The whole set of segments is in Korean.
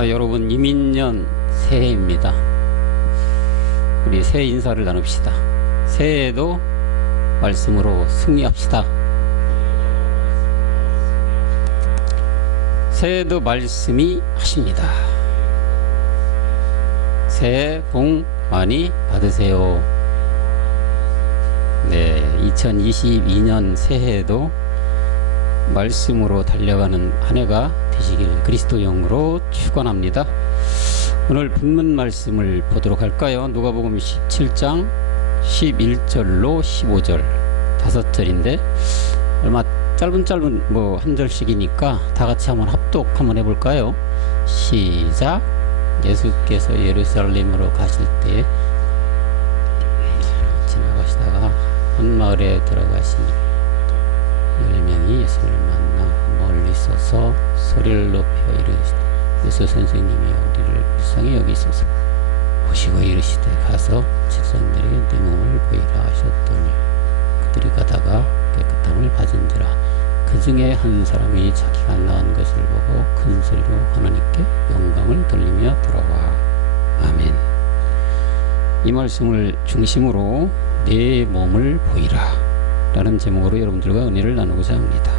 여러분, 이민년 새해입니다. 우리 새해 인사를 나눕시다. 새해에도 말씀으로 승리합시다. 새해도 말씀이 하십니다. 새해 복 많이 받으세요. 네, 2022년 새해에도 말씀으로 달려가는 한 해가 되시길 그리스도 영으로 축원합니다. 오늘 본문 말씀을 보도록 할까요? 누가복음 17장 11절로 15절 5절인데 얼마 짧은 한 절씩이니까 다 같이 한번 합독 한번 해볼까요? 시작. 예수께서 예루살렘으로 가실 때 지나가시다가 한 마을에 들어가시니 10명이 예수를 만나 멀리 서서 소리를 높여 이르시되 예수 선생님이 우리를 불쌍히 여기소서. 보시고 이르시되 가서 책사들에게 네 몸을 보이라 하셨더니 그들이 가다가 깨끗함을 받은지라. 그 중에 한 사람이 자기가 낳은 것을 보고 큰 소리로 하나님께 영광을 돌리며 돌아와. 아멘. 이 말씀을 중심으로 내 몸을 보이라 라는 제목으로 여러분들과 은혜를 나누고자 합니다.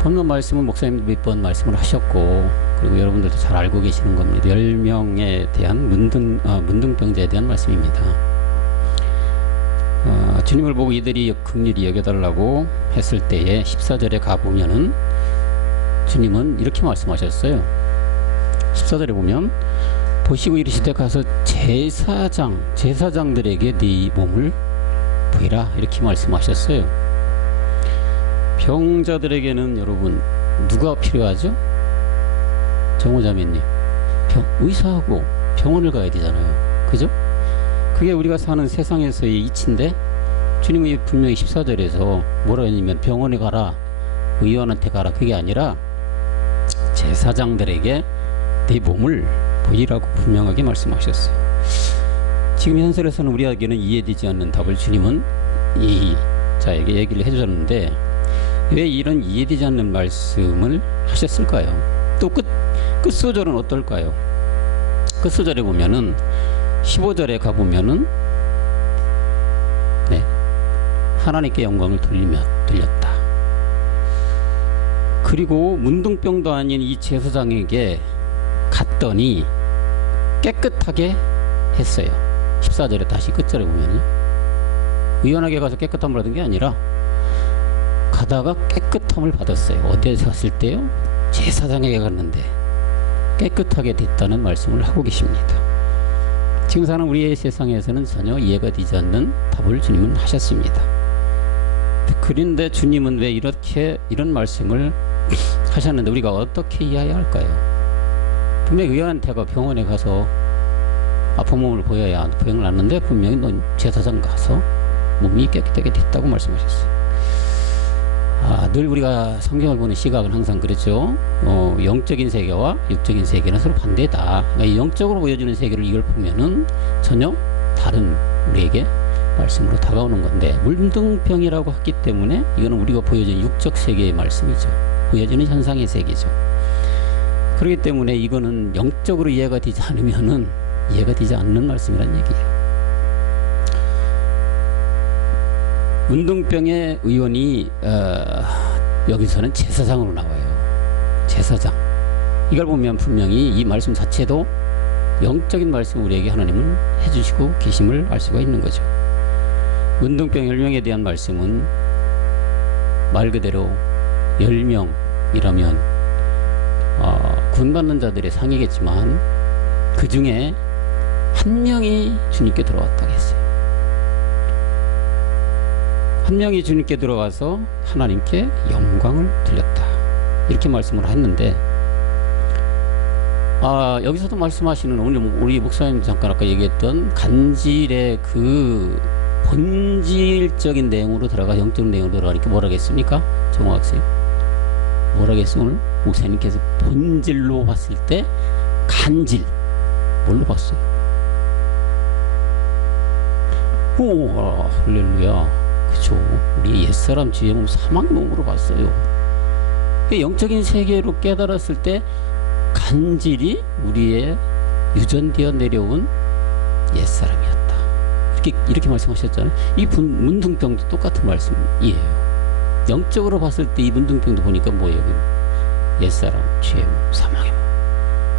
본문 말씀은 목사님도 몇 번 말씀을 하셨고, 그리고 여러분들도 잘 알고 계시는 겁니다. 10명에 대한 문둥병자에 대한 말씀입니다. 주님을 보고 이들이 긍휼히 여겨달라고 했을 때에 14절에 가보면은 주님은 이렇게 말씀하셨어요. 14절에 보면 보시고 이르시되 가서 제사장들에게 네 몸을 보이라 이렇게 말씀하셨어요. 병자들에게는 여러분 누가 필요하죠? 정호자매님, 의사하고 병원을 가야 되잖아요. 그죠? 그게 우리가 사는 세상에서의 이치인데 주님이 분명히 14절에서 뭐라 했냐면 병원에 가라, 의원한테 가라, 그게 아니라 제사장들에게 내 몸을 보이라고 분명하게 말씀하셨어요. 지금 현실에서는 우리에게는 이해되지 않는 답을 주님은 이 자에게 얘기를 해주셨는데 왜 이런 이해되지 않는 말씀을 하셨을까요? 또 끝소절은 어떨까요? 끝소절에 보면은 15절에 가보면은 하나님께 영광을 돌렸다. 그리고 문둥병도 아닌 이 제사장에게 갔더니 깨끗하게 했어요. 14절에 다시 끝절에 보면요, 의원에게 가서 깨끗함을 받은 게 아니라 가다가 깨끗함을 받았어요. 어디에 갔을 때요? 제사장에게 갔는데 깨끗하게 됐다는 말씀을 하고 계십니다. 지금 사는 우리의 세상에서는 전혀 이해가 되지 않는 답을 주님은 하셨습니다. 그런데 주님은 왜 이런 말씀을 하셨는데 우리가 어떻게 이해해야 할까요? 분명히 의원한테가 병원에 가서 아픈 몸을 보여야 병을 낫는데 분명히 넌 제사장 가서 몸이 깨끗하게 됐다고 말씀하셨어요. 늘 우리가 성경을 보는 시각은 항상 그랬죠. 영적인 세계와 육적인 세계는 서로 반대다. 그러니까 영적으로 보여주는 세계를 이걸 보면은 전혀 다른 우리에게 말씀으로 다가오는 건데, 문둥병이라고 했기 때문에 이거는 우리가 보여주는 육적 세계의 말씀이죠. 보여주는 현상의 세계죠. 그렇기 때문에 이거는 영적으로 이해가 되지 않으면은 이해가 되지 않는 말씀이란 얘기예요. 문둥병의 의원이 여기서는 제사장으로 나와요. 제사장. 이걸 보면 분명히 이 말씀 자체도 영적인 말씀을 우리에게 하나님은 해주시고 계심을 알 수가 있는 거죠. 문둥병 10명에 대한 말씀은 말 그대로 10명이라면 구원받는 자들의 상이겠지만 그 중에 한 명이 주님께 들어왔다고 했어요. 한 명이 주님께 들어가서 하나님께 영광을 돌렸다 이렇게 말씀을 했는데, 여기서도 말씀하시는 우리 목사님 잠깐 아까 얘기했던 간질의 그 본질적인 내용으로 들어가, 영적 내용으로 들어가니까 뭐라고 했습니까? 정호학생 뭐라고 했어? 오늘 목사님께서 본질로 봤을 때 간질 뭘로 봤어요? 오, 할렐루야. 그죠. 우리 옛사람 주의 몸 사망의 몸으로 봤어요. 영적인 세계로 깨달았을 때 간질이 우리의 유전되어 내려온 옛사람이었다. 이렇게 말씀하셨잖아요. 이 문둥병도 똑같은 말씀이에요. 영적으로 봤을 때 이 문둥병도 보니까 뭐예요? 옛사람, 죄, 사망의 몸.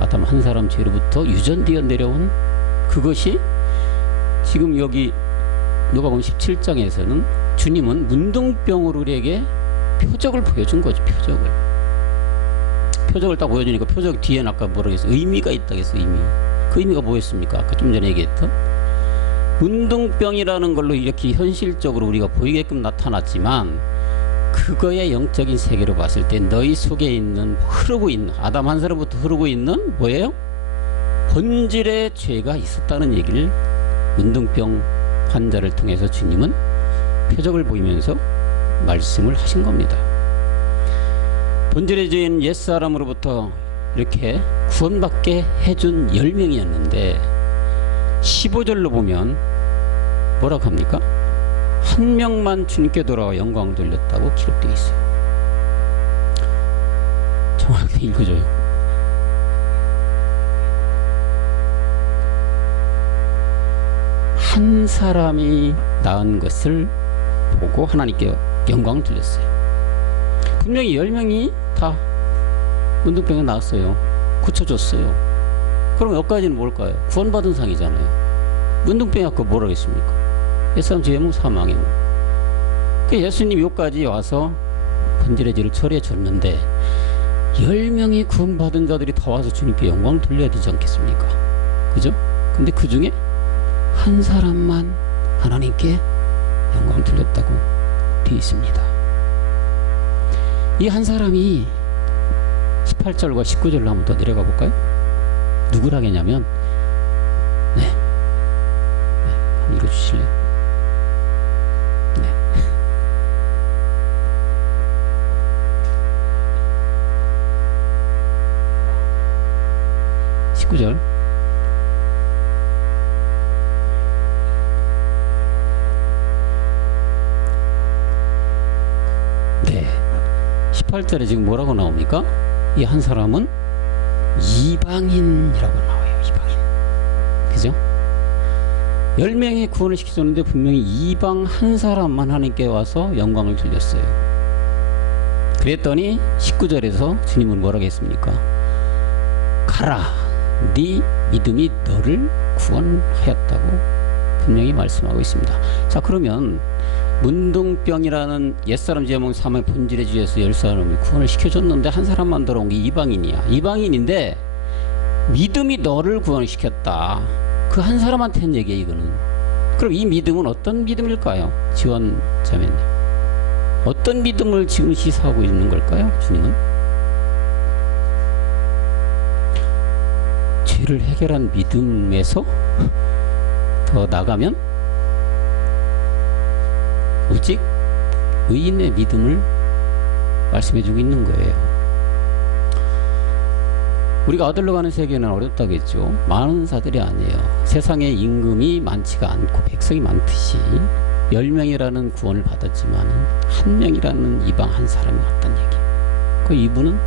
아담 한 사람 죄로부터 유전되어 내려온 그것이 지금 여기 누가복음 17장에서는 주님은 문둥병으로 우리에게 표적을 보여준 거죠. 표적을 딱 보여주니까 표적 뒤에는 아까 뭐라고 했어요? 의미가 있다고 했어요. 의미. 그 의미가 뭐였습니까? 아까 좀 전에 얘기했던 문둥병이라는 걸로 이렇게 현실적으로 우리가 보이게끔 나타났지만 그거의 영적인 세계로 봤을 때 너희 속에 있는 흐르고 있는 아담 한 사람부터 흐르고 있는 뭐예요? 본질의 죄가 있었다는 얘기를 문둥병 환자를 통해서 주님은 표적을 보이면서 말씀을 하신 겁니다. 본질의 죄인 옛사람으로부터 이렇게 구원받게 해준 10명이었는데 15절로 보면 뭐라고 합니까? 한 명만 주님께 돌아와 영광을 돌렸다고 기록되어 있어요. 정확히 읽어줘요. 한 사람이 낳은 것을 보고 하나님께 영광을 돌렸어요. 분명히 10명이 다 문둥병에 나왔어요. 고쳐줬어요. 그럼 여기까지는 뭘까요? 구원받은 상이잖아요. 문둥병이 아까 뭐라고 했습니까? 옛사람 죄의 몸, 사망의 몸. 그 예수님 여기까지 와서 본질의 죄를 처리해 줬는데 10명이 구원받은 자들이 다 와서 주님께 영광을 돌려야 되지 않겠습니까? 그죠? 근데 그 중에 한 사람만 하나님께 영광을 돌렸다고 되어 있습니다. 이 한 사람이 18절과 19절로 한번 더 내려가 볼까요? 누구라겠냐면 네. 한번 읽어주실래요? 네. 19절 네. 18절에 지금 뭐라고 나옵니까? 이 한 사람은 이방인이라고 나와요. 이방인. 그죠? 10명이 구원을 시켜줬는데 분명히 이방 한 사람만 하나님께 와서 영광을 돌렸어요. 그랬더니 19절에서 주님은 뭐라고 했습니까? 가라, 네 믿음이 너를 구원하였다고 분명히 말씀하고 있습니다. 자, 그러면 문둥병이라는 옛사람 죄 몸 사망의 본질의 죄에서 10사람을 구원을 시켜줬는데 한 사람만 들어온 게 이방인이야. 이방인인데 믿음이 너를 구원시켰다. 그 한 사람한테 한 얘기야 이거는. 그럼 이 믿음은 어떤 믿음일까요? 지원 자매님, 어떤 믿음을 지금 시사하고 있는 걸까요? 주님은 죄를 해결한 믿음에서 더 나가면 오직 의인의 믿음을 말씀해주고 있는 거예요. 우리가 아들로 가는 세계는 어렵다겠죠. 많은 자들이 아니에요. 세상에 임금이 많지가 않고 백성이 많듯이 10명이라는 구원을 받았지만 한 명이라는 이방 한 사람이 왔다는 얘기. 그 이분은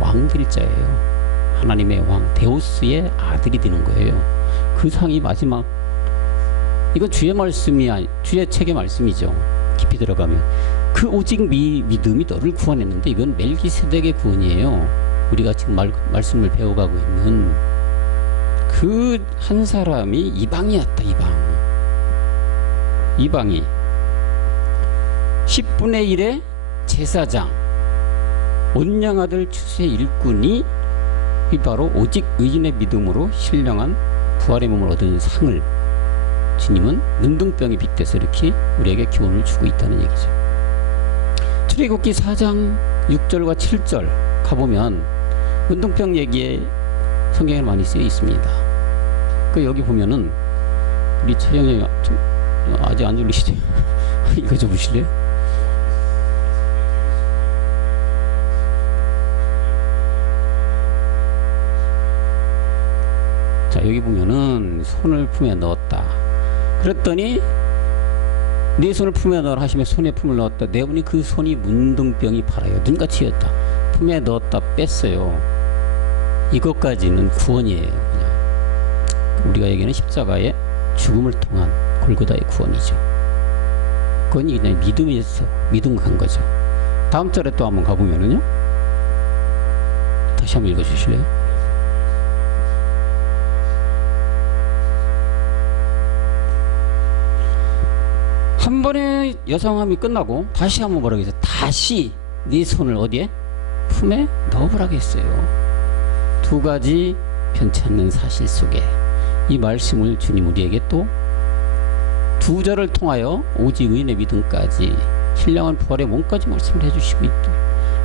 왕들자예요. 하나님의 왕 데우스의 아들이 되는 거예요. 그 상이 마지막, 이건 주의 말씀이 아니, 주의 책의 말씀이죠. 깊이 들어가면 그 오직 믿음이 너를 구원했는데 이건 멜기세덱의 구원이에요. 우리가 지금 말씀을 배워가고 있는 그 한 사람이 이방이었다. 이방이 10분의 1의 제사장 온양아들 추수의 일꾼이 바로 오직 의인의 믿음으로 신령한 부활의 몸을 얻은 상을 주님은 문둥병에 빗대서 이렇게 우리에게 교훈을 주고 있다는 얘기죠. 출애굽기 4장 6절과 7절 가보면 문둥병 얘기에 성경에 많이 쓰여 있습니다. 그 여기 보면은 우리 차영이 아직 안 졸리시죠? 이거 좀 보실래요? 자, 여기 보면은 손을 품에 넣었다. 그랬더니 네 손을 품에 넣으라 하시며 손에 품을 넣었다. 내보니 그 손이 문둥병이 팔아요. 눈같이였다. 품에 넣었다 뺐어요. 이것까지는 구원이에요. 그냥 우리가 얘기하는 십자가의 죽음을 통한 골고다의 구원이죠. 그건 그냥 믿음에서 믿음 간 거죠. 다음 절에 또 한번 가보면은요, 다시 한번 읽어주실래요? 한 번의 여성함이 끝나고 다시 한번 뭐라고 했어요? 다시 네 손을 어디에? 품에 넣어보라고 했어요. 두 가지 변치 않는 사실 속에 이 말씀을 주님 우리에게 또 두 절을 통하여 오직 의인의 믿음까지 신령한 부활의 몸까지 말씀을 해주시고 있다.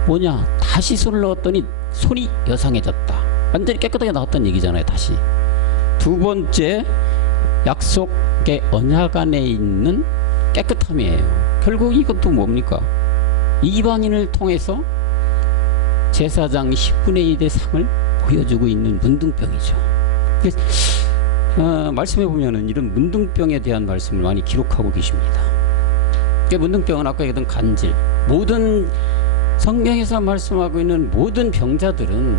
뭐냐? 다시 손을 넣었더니 손이 여상해졌다. 완전히 깨끗하게 나왔다는 얘기잖아요. 다시 두 번째 약속의 언약 안에 있는 깨끗함이에요. 결국 이것도 뭡니까? 이방인을 통해서 제사장 10분의 1의 상을 보여주고 있는 문둥병이죠. 말씀해 보면은 이런 문둥병에 대한 말씀을 많이 기록하고 계십니다. 문둥병은 아까 얘기했던 간질, 모든 성경에서 말씀하고 있는 모든 병자들은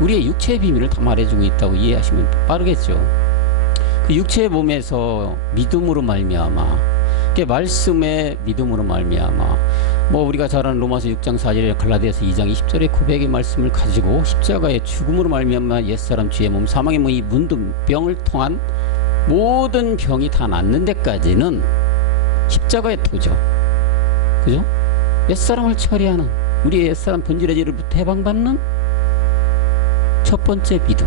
우리의 육체의 비밀을 다 말해주고 있다고 이해하시면 빠르겠죠. 그 육체의 몸에서 믿음으로 말미암아, 말씀의 믿음으로 말미암아, 우리가 잘 아는 로마서 6장 4절에 갈라디아서 2장 20절의 고백의 말씀을 가지고 십자가의 죽음으로 말미암아 옛사람 죄의 몸 사망의 몸 이 문둥병을 통한 모든 병이 다 낫는 데까지는 십자가의 도죠. 그죠? 옛사람을 처리하는 우리의 옛사람 본질의 죄로부터 해방받는 첫 번째 믿음,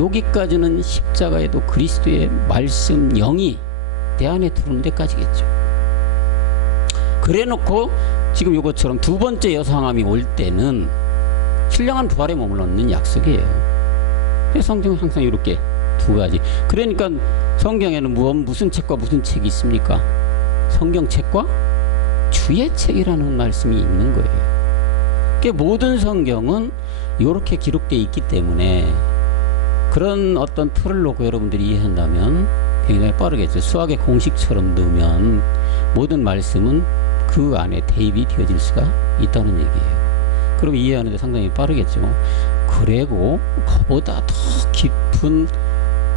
여기까지는 십자가에도 그리스도의 말씀 영이 내 안에 들어오는 데까지겠죠. 그래 놓고 지금 이것처럼 두 번째 여상함이 올 때는 신령한 부활의 몸을 얻는 약속이에요. 성경은 항상 이렇게 두 가지. 그러니까 성경에는 무슨 책과 무슨 책이 있습니까? 성경책과 주의 책이라는 말씀이 있는 거예요. 그러니까 모든 성경은 이렇게 기록되어 있기 때문에 그런 어떤 틀을 놓고 여러분들이 이해한다면 굉장히 빠르겠죠. 수학의 공식처럼 넣으면 모든 말씀은 그 안에 대입이 되어질 수가 있다는 얘기예요. 그럼 이해하는데 상당히 빠르겠죠. 그리고 그보다 더 깊은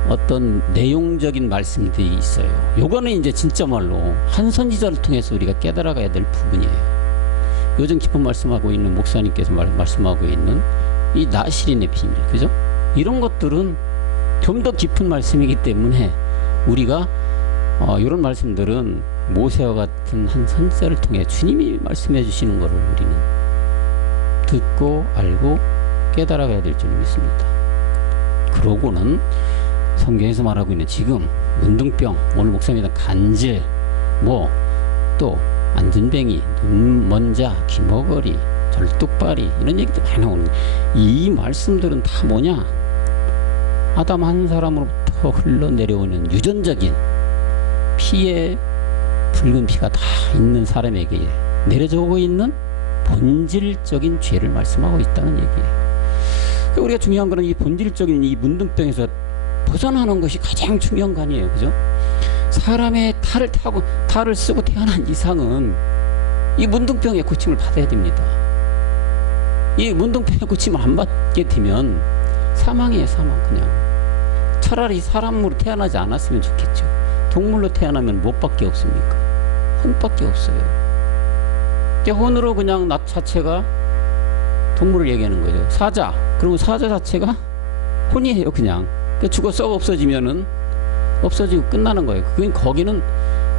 어떤 내용적인 말씀들이 있어요. 요거는 이제 진짜 말로 한 선지자를 통해서 우리가 깨달아가야 될 부분이에요. 요즘 깊은 말씀하고 있는 목사님께서 말씀하고 있는 이 나실인의 비밀, 그죠? 이런 것들은 좀 더 깊은 말씀이기 때문에 우리가 이런 말씀들은 모세와 같은 한 선지자를 통해 주님이 말씀해 주시는 것을 우리는 듣고 알고 깨달아가야 될 줄 믿습니다. 그러고는 성경에서 말하고 있는 지금 문둥병, 오늘 목사님이 간질, 또 안전뱅이, 눈먼자, 귀머거리, 절뚝발이 이런 얘기들 많이 나오는데 이 말씀들은 다 뭐냐? 아담 한 사람으로부터 흘러내려오는 유전적인 피에 붉은 피가 다 있는 사람에게 내려져 오고 있는 본질적인 죄를 말씀하고 있다는 얘기예요. 우리가 중요한 것은 이 본질적인 이 문둥병에서 벗어나는 것이 가장 중요한 거 아니에요, 그죠? 사람의 탈을 쓰고 태어난 이상은 이 문둥병의 고침을 받아야 됩니다. 이 문둥병의 고침을 안 받게 되면 사망이에요, 사망. 그냥 차라리 사람으로 태어나지 않았으면 좋겠죠. 동물로 태어나면 뭐밖에 없습니까? 혼밖에 없어요. 혼으로 그냥 나 자체가 동물을 얘기하는 거죠. 사자, 그리고 사자 자체가 혼이에요. 그냥 죽어 썩어 없어지면은 없어지고 끝나는 거예요. 거기는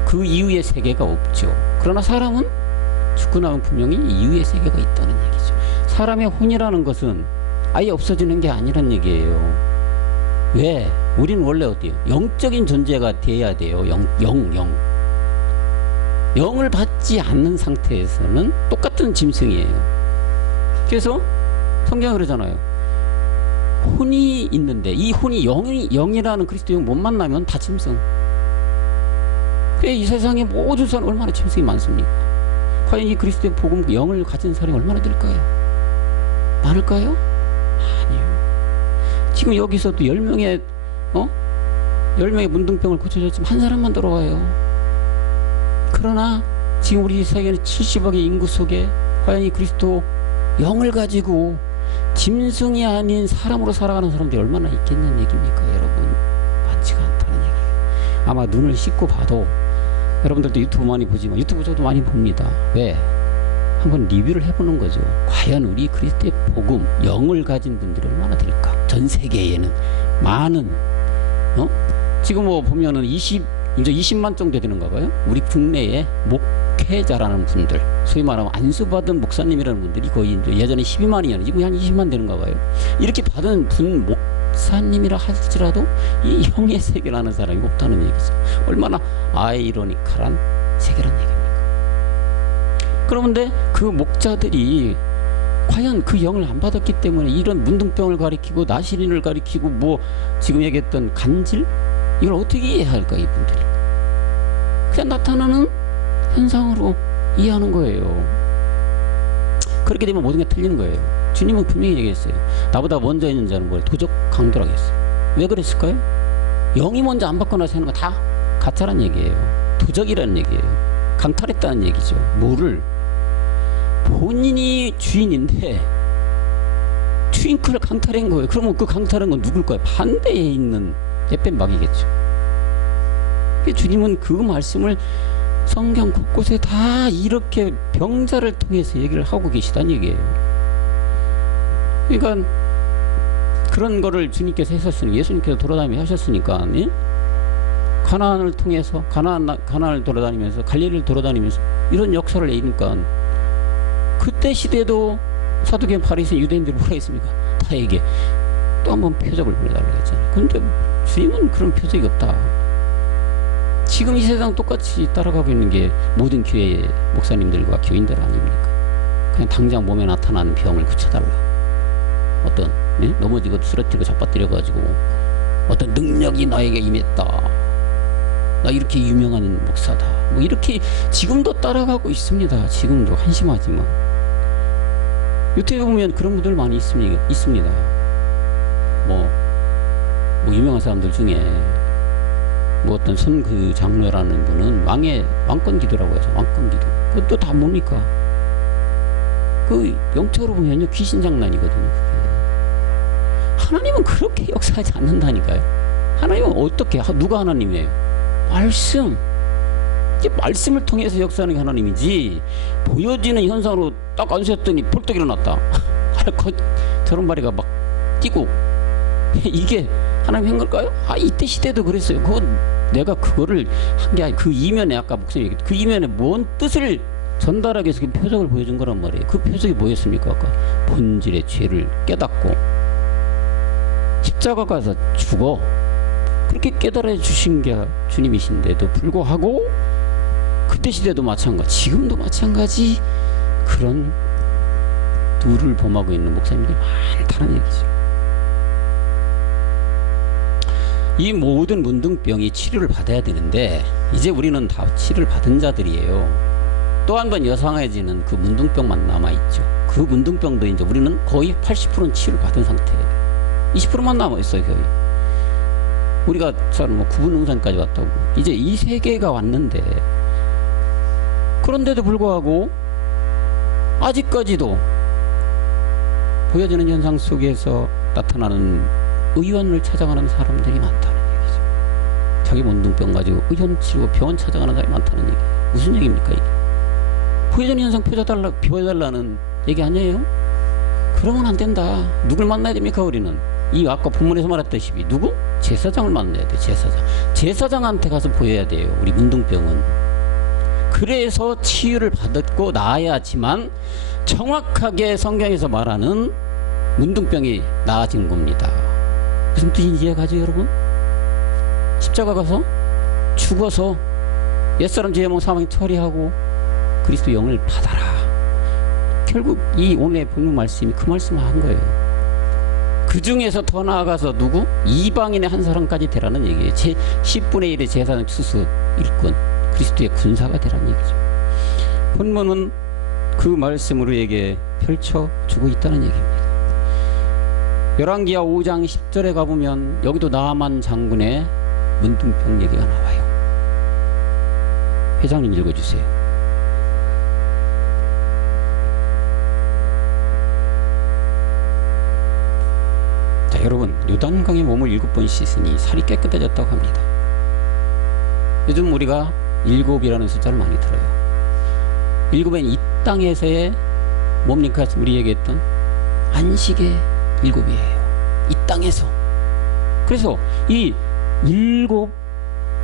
그 이후의 세계가 없죠. 그러나 사람은 죽고 나면 분명히 이후의 세계가 있다는 얘기죠. 사람의 혼이라는 것은 아예 없어지는 게 아니란 얘기예요. 왜? 우리는 원래 어때요? 영적인 존재가 돼야 돼요. 영을 받지 않는 상태에서는 똑같은 짐승이에요. 그래서 성경은 그러잖아요. 혼이 있는데 이 혼이 영이라는 그리스도 영 못 만나면 다 짐승. 이 세상에 모든 사람 얼마나 짐승이 많습니까? 과연 이 그리스도의 복음 영을 가진 사람이 얼마나 될까요? 많을까요? 아니요. 지금 여기서도 10명의 10명의 문둥병을 고쳐줬지만 한 사람만 돌아와요. 그러나 지금 우리 세계는 70억의 인구 속에 과연 이 그리스도 영을 가지고 짐승이 아닌 사람으로 살아가는 사람들이 얼마나 있겠냐는 얘기입니까, 여러분. 많지가 않다는 얘기예요. 아마 눈을 씻고 봐도, 여러분들도 유튜브 많이 보지만 유튜브 저도 많이 봅니다. 왜? 한번 리뷰를 해보는 거죠. 과연 우리 그리스도의 복음, 영을 가진 분들이 얼마나 될까? 전 세계에는 많은, 지금 뭐 보면은 이제 20만 정도 되는가 봐요. 우리 국내에 목회자라는 분들, 소위 말하면 안수받은 목사님이라는 분들이 거의 이제 예전에 12만이었는지 지금 한 20만 되는가 봐요. 이렇게 받은 분 목사님이라 할지라도 이 영의 세계라는 사람이 없다는 얘기죠. 얼마나 아이러니컬한 세계란 얘기입니다. 그런데 그 목자들이 과연 그 영을 안 받았기 때문에 이런 문둥병을 가리키고 나시린을 가리키고 뭐 지금 얘기했던 간질, 이걸 어떻게 이해해야 할까, 이분들이. 그냥 나타나는 현상으로 이해하는 거예요. 그렇게 되면 모든 게 틀리는 거예요. 주님은 분명히 얘기했어요. 나보다 먼저 있는 자는 뭐래? 도적 강도라고 했어요. 왜 그랬을까요? 영이 먼저 안 받고 나서 하는 거 다 가짜란 얘기예요. 도적이라는 얘기예요. 강탈했다는 얘기죠. 뭐를? 본인이 주인인데 주인권을 강탈한 거예요. 그러면 그 강탈한 건 누굴까요? 반대에 있는 에뺀막이겠죠. 주님은 그 말씀을 성경 곳곳에 다 이렇게 병자를 통해서 얘기를 하고 계시다는 얘기예요. 그러니까 그런 거를 주님께서 하셨으니, 예수님께서 돌아다니며 하셨으니까, 예? 가나안을 통해서 가나안을 돌아다니면서, 갈릴리를 돌아다니면서 이런 역사를 내니까, 그때 시대도 사두개인 바리새인 유대인들이 뭐라 했습니까? 다에게 또 한번 표적을 보여달라고 했잖아요. 근데 주님은 그런 표적이 없다. 지금 이 세상 똑같이 따라가고 있는 게 모든 교회의 목사님들과 교인들 아닙니까? 그냥 당장 몸에 나타나는 병을 고쳐달라. 어떤 넘어지고 쓰러뜨리고 잡아뜨려가지고 어떤 능력이 나에게 임했다. 나 이렇게 유명한 목사다. 뭐 이렇게 지금도 따라가고 있습니다. 지금도 한심하지만 유튜브에 보면 그런 분들 많이 있습니다. 뭐 유명한 사람들 중에 뭐 어떤 그 장로라는 분은 왕권 기도라고 해서 왕권 기도. 그것도 다 뭡니까? 그 영적으로 보면요 귀신 장난이거든요. 그게. 하나님은 그렇게 역사하지 않는다니까요. 하나님은 어떻게? 누가 하나님이에요? 말씀. 이게 말씀을 통해서 역사하는 게 하나님이지, 보여지는 현상으로 딱 안수했더니 벌떡 일어났다. 저런 마리가 막 뛰고 이게 하나님 한 걸까요? 이때 시대도 그랬어요. 그건 내가 그거를 한 게 아니, 그 이면에 아까 목사님 얘기했던 그 이면에 뭔 뜻을 전달하기 위해서 그 표적을 보여준 거란 말이에요. 그 표적이 뭐였습니까? 아까 본질의 죄를 깨닫고 십자가 가서 죽어, 그렇게 깨달아 주신 게 주님이신데도 불구하고 그때 시대도 마찬가지, 지금도 마찬가지, 그런 누를 범하고 있는 목사님들이 많다는 얘기죠. 이 모든 문둥병이 치료를 받아야 되는데 이제 우리는 다 치료를 받은 자들이에요. 또 한 번 여상해지는 그 문둥병만 남아있죠. 그 문둥병도 이제 우리는 거의 80%는 치료를 받은 상태예요. 20%만 남아있어요. 거의. 우리가 뭐 구분응산까지 왔다고. 이제 이 세계가 왔는데, 그런데도 불구하고 아직까지도 보여지는 현상 속에서 나타나는 의원을 찾아가는 사람들이 많다는 얘기죠. 자기 문둥병 가지고 의원 치고 병원 찾아가는 사람이 많다는 얘기. 무슨 얘기입니까 이게? 보여지는 현상 보여달라는 얘기 아니에요? 그러면 안 된다. 누굴 만나야 됩니까 우리는? 이 아까 본문에서 말했다시피 누구? 제사장을 만나야 돼. 제사장한테 가서 보여야 돼요. 우리 문둥병은. 그래서 치유를 받았고 나아야지만 정확하게 성경에서 말하는 문둥병이 나아진 겁니다. 무슨 뜻인지 이해가죠 여러분? 십자가 가서 죽어서 옛사람 죄몽 사망 처리하고 그리스도 영을 받아라. 결국 이 오늘의 본문 말씀이 그 말씀을 한 거예요. 그 중에서 더 나아가서 누구? 이방인의 한 사람까지 되라는 얘기예요. 제 10분의 1의 제사장 추수 일꾼, 그리스도의 군사가 되라는 얘기죠. 본문은 그 말씀을 우리에게 펼쳐주고 있다는 얘기입니다. 열왕기하 5장 10절에 가보면 여기도 나아만 장군의 문둥병 얘기가 나와요. 회장님 읽어주세요. 여러분, 요단강에 몸을 7번 씻으니 살이 깨끗해졌다고 합니다. 요즘 우리가 7이라는 숫자를 많이 들어요. 7은 이 땅에서의 뭡니까? 우리 얘기했던 안식의 7이에요. 이 땅에서. 그래서 이 7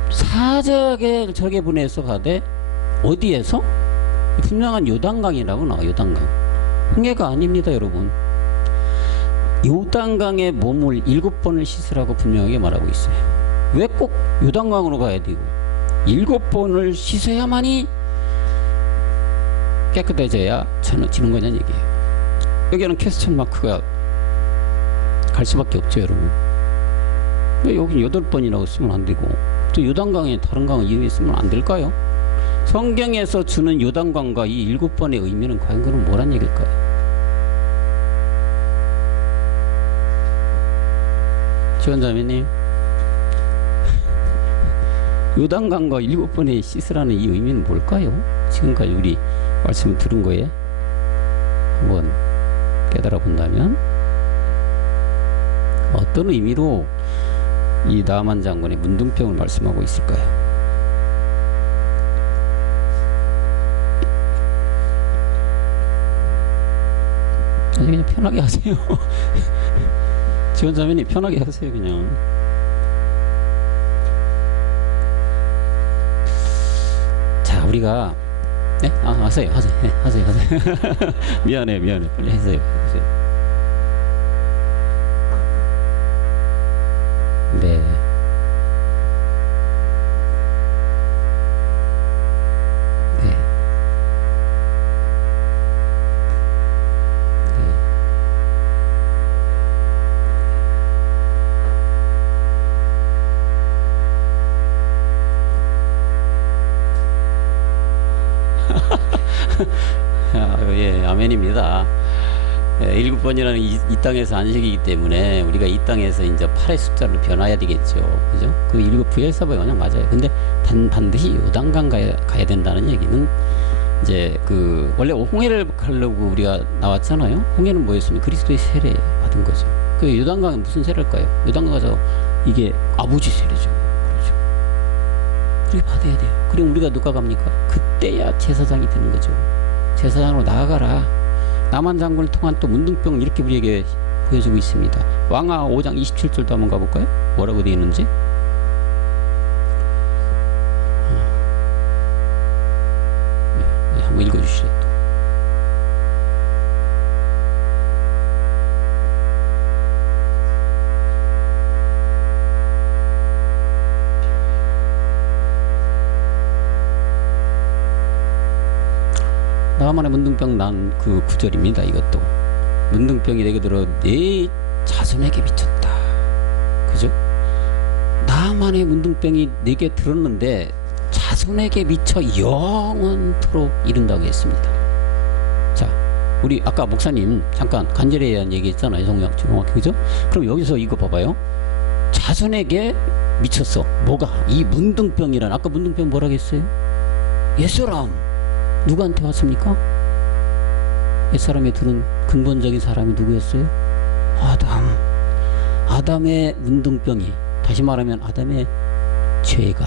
사적의 적에 보내서 가되 어디에서? 분명한 요단강이라고 나와. 요단강. 홍해가 아닙니다, 여러분. 요단강에 몸을 7번을 씻으라고 분명하게 말하고 있어요. 왜 꼭 요단강으로 가야 되고 7번을 씻어야만이 깨끗해져야 지는 거냐는 얘기예요. 여기는 퀘스천 마크가 갈 수밖에 없죠, 여러분. 왜 여기 8번이라고 쓰면 안 되고 또 요단강에 다른 강을 이용해 쓰면 안 될까요? 성경에서 주는 요단강과 이 7번의 의미는 과연 그건 뭐란 얘기일까요? 지원자매님, 요단강과 7번의 씻으라는 이 의미는 뭘까요? 지금까지 우리 말씀을 들은 거에 한번 깨달아 본다면 어떤 의미로 이 나만 장군의 문둥병을 말씀하고 있을까요? 그냥 편하게 하세요. 지원자매님 편하게 하세요. 그냥. 자, 우리가 네? 하세요. 네, 하세요. 미안해. 빨리 하세요. 네. 네. 예, 아멘입니다. 예, 7번이라는 이 땅에서 안식이기 때문에 우리가 이 땅에서 이제 8의 숫자로 변화해야 되겠죠. 그죠? 그 7 부엘사바의 원형 맞아요. 근데 반드시 요단강 가야 된다는 얘기는 이제 그 원래 홍해를 가려고 우리가 나왔잖아요. 홍해는 뭐였습니까? 그리스도의 세례 받은 거죠. 그 요단강은 무슨 세례일까요? 요단강 가서 이게 아버지 세례죠. 그렇죠? 그렇게 받아야 돼요. 그럼 우리가 누가 갑니까? 그때야 제사장이 되는 거죠. 제사장으로 나아가라. 남한 장군을 통한 또 문둥병을 이렇게 우리에게 보여주고 있습니다. 왕하 5장 27절도 한번 가볼까요? 뭐라고 되어 있는지. 네, 한번 읽어주시죠. 또. 나만의 문둥병 난 그 구절입니다. 이것도 문둥병이 내게 들어 내 자손에게 미쳤다. 그죠? 나만의 문둥병이 내게 들었는데 자손에게 미쳐 영원토록 이른다고 했습니다. 자, 우리 아까 목사님 잠깐 간절에 대한 얘기 했잖아요. 정확히 그죠? 그럼 여기서 이거 봐봐요. 자손에게 미쳤어. 뭐가? 이 문둥병이란, 아까 문둥병 뭐라고 했어요? 옛사람 누구한테 왔습니까? 옛사람에 들은 근본적인 사람이 누구였어요? 아담의 문둥병이, 다시 말하면 아담의 죄가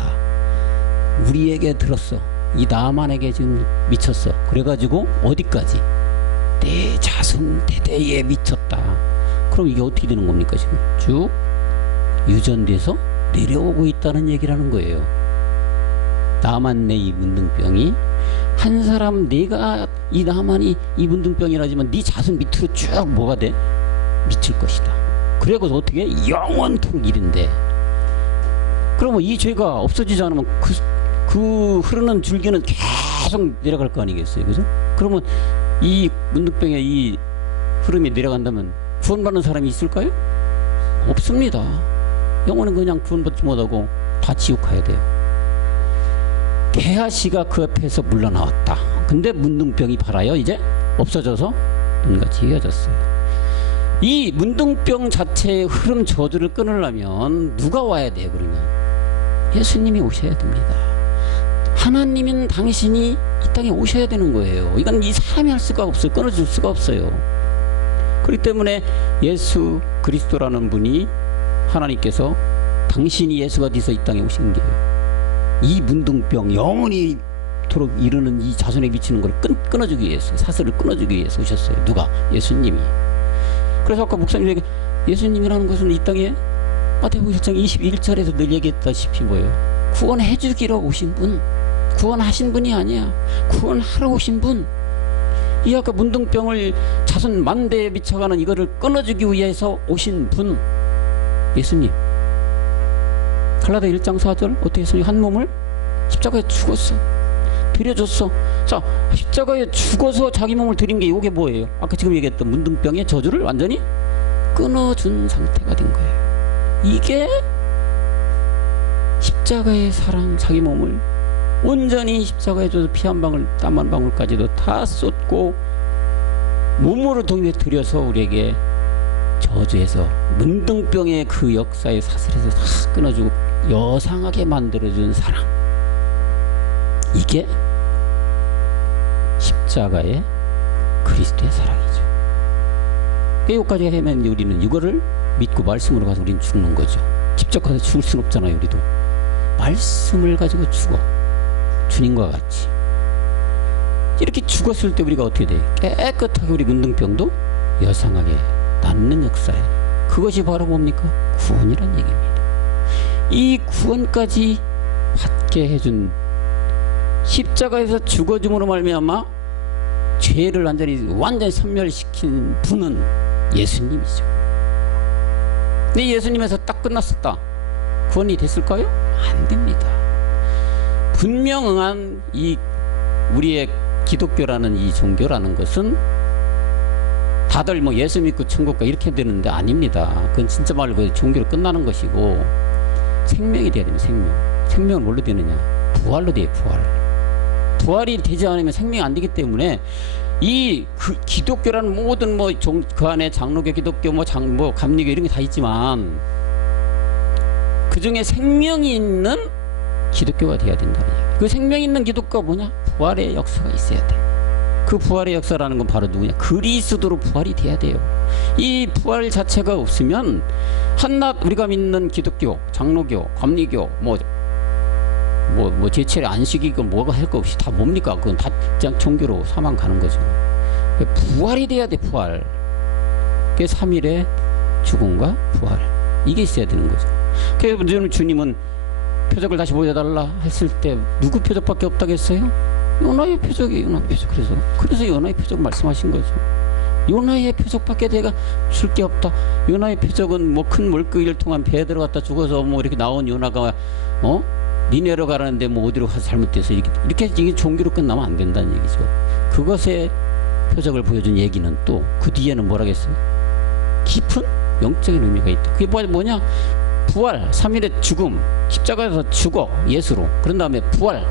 우리에게 들었어. 이 나만에게 지금 미쳤어. 그래가지고 어디까지? 내 자손 대대에 미쳤다. 그럼 이게 어떻게 되는 겁니까? 지금 쭉 유전돼서 내려오고 있다는 얘기라는 거예요. 나만 내 이 문둥병이 한 사람, 내가 이 나만이 이 문둥병이라지만 네 자손 밑으로 쭉 뭐가 돼? 미칠 것이다. 그래서 어떻게? 영원토록 이른대. 그러면 이 죄가 없어지지 않으면 그 흐르는 줄기는 계속 내려갈 거 아니겠어요? 그죠? 그러면 이 문둥병의 이 흐름이 내려간다면 구원받는 사람이 있을까요? 없습니다. 영혼은 그냥 구원받지 못하고 다 지옥 가야 돼요. 게하시가 그 앞에서 물러나왔다. 근데 문둥병이 봐라요, 이제 없어져서 눈같이 헤어졌어요. 이 문둥병 자체의 흐름 저주를 끊으려면 누가 와야 돼요? 그러면 예수님이 오셔야 됩니다. 하나님인 당신이 이 땅에 오셔야 되는 거예요. 이건 이 사람이 할 수가 없어요. 끊어줄 수가 없어요. 그렇기 때문에 예수 그리스도라는 분이 하나님께서 당신이 예수가 돼서 이 땅에 오신 게요. 이 문둥병 영원히 도록 이르는 이 자손에 미치는 걸 끊어주기 위해서, 사슬을 끊어주기 위해서 오셨어요. 누가? 예수님이. 그래서 아까 목사님에게 예수님이라는 것은 이 땅에 마태복음 1장 21절에서 늘 얘기했다시피 뭐예요? 구원해 주기로 오신 분, 구원하신 분이 아니야. 구원하러 오신 분. 이 아까 문둥병을 자손 만대에 미쳐가는 이거를 끊어주기 위해서 오신 분, 예수님. 갈라디아 1장 4절 어떻게 했어요? 한 몸을 십자가에 죽었어, 드려줬어. 자, 십자가에 죽어서 자기 몸을 드린 게 이게 뭐예요? 아까 지금 얘기했던 문둥병의 저주를 완전히 끊어준 상태가 된 거예요. 이게 십자가의 사랑, 자기 몸을 온전히 십자가에 줘서 피 한 방울, 땀 한 방울까지도 다 쏟고 몸으로 동일에 들여서 우리에게 저주해서 문둥병의 그 역사의 사슬에서 다 끊어주고 여상하게 만들어준 사랑, 이게 십자가의 그리스도의 사랑이죠. 여기까지 하면 우리는 이거를 믿고 말씀으로 가서 우리는 죽는 거죠. 직접 가서 죽을 수는 없잖아요. 우리도 말씀을 가지고 죽어, 주님과 같이. 이렇게 죽었을 때 우리가 어떻게 돼? 깨끗하게 우리 문둥병도 여상하게 낫는 역사에, 그것이 바로 뭡니까? 구원이란 얘기입니다. 이 구원까지 받게 해준, 십자가에서 죽어줌으로 말미암아 죄를 완전히 섬멸시킨 분은 예수님이죠. 근데 예수님에서 딱 끝났었다, 구원이 됐을까요? 안 됩니다. 분명한 이 우리의 기독교라는 이 종교라는 것은 다들 뭐 예수 믿고 천국 가 이렇게 되는데 아닙니다. 그건 진짜 말로 그 종교로 끝나는 것이고, 생명이 돼야 됩니다. 생명은 뭘로 되느냐? 부활로 돼요. 부활이 되지 않으면 생명이 안 되기 때문에 이 그 기독교라는 모든 그 안에 장로교, 기독교, 감리교 이런 게 다 있지만 그 중에 생명이 있는 기독교가 돼야 된다는 얘기예요. 그 생명 있는 기독교가 뭐냐? 부활의 역사가 있어야 돼. 그 부활의 역사라는 건 바로 누구냐? 그리스도로 부활이 돼야 돼요. 이 부활 자체가 없으면 한낱 우리가 믿는 기독교, 장로교, 감리교, 제철의 안식이고 뭐가 할 거 없이 다 뭡니까? 그건 다 그냥 종교로 사망 가는 거죠. 부활이 돼야 돼. 부활. 그게 3일의 죽음과 부활, 이게 있어야 되는 거죠. 그래서 주님은 표적을 다시 보여달라 했을 때 누구 표적밖에 없다겠어요? 요나의 표적이에요. 요나 표적. 그래서 요나의 표적 말씀하신 거죠. 요나의 표적밖에 내가 줄 게 없다. 요나의 표적은 큰 물고기를 통한 배에 들어갔다 죽어서 이렇게 나온 요나가 니네로 가라는데 어디로 가서 잘못돼서 이렇게 종교로 끝나면 안 된다는 얘기죠. 그것의 표적을 보여준 얘기는 또 그 뒤에는 뭐라겠어요? 깊은 영적인 의미가 있다. 그게 뭐냐? 부활, 3일의 죽음, 십자가에서 죽어 예수로. 그런 다음에 부활,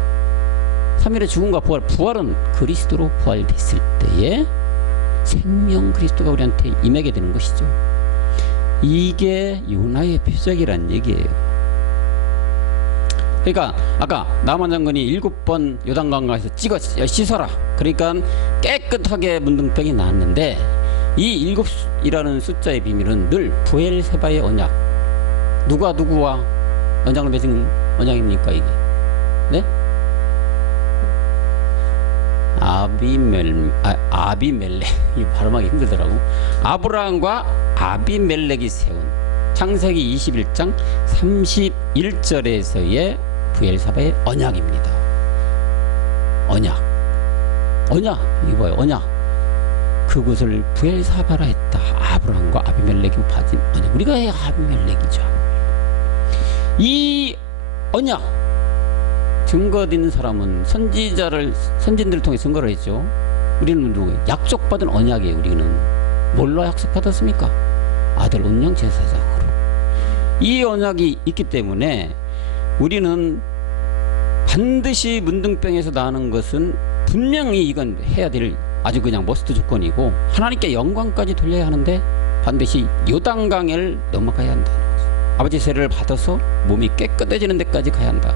3일의 죽음과 부활. 부활은 그리스도로 부활됐을 때에 생명 그리스도가 우리한테 임하게 되는 것이죠. 이게 요나의 표적이란 얘기예요. 그러니까 아까 나만 장군이 7번 요단강가에서 씻어라. 그러니까 깨끗하게 문둥병이 나왔는데, 이 7이라는 숫자의 비밀은 늘 부엘세바의 언약. 누구와 언약을 맺은 언약입니까 이게? 네? 아비멜렉. 이 발음하기 힘들더라고. 아브라함과 아비멜렉이 세운 창세기 21장 31절에서의 부엘세바의 언약입니다. 언약. 이게 뭐예요? 언약. 그것을 부엘세바라 했다. 아브라함과 아비멜렉이 받은 언약. 우리가 해야 아비멜렉이죠. 이 언약 증거된 사람은 선진들을 통해 증거를 했죠. 우리는 누구예요? 약속받은 언약이에요. 우리는 뭘로 약속받았습니까? 아들 운명 제사장으로. 이 언약이 있기 때문에 우리는 반드시 문둥병에서 나는 것은 분명히 이건 해야 될 아주 그냥 머스트 조건이고, 하나님께 영광까지 돌려야 하는데 반드시 요단강을 넘어가야 한다. 아버지 세례를 받아서 몸이 깨끗해지는 데까지 가야 한다.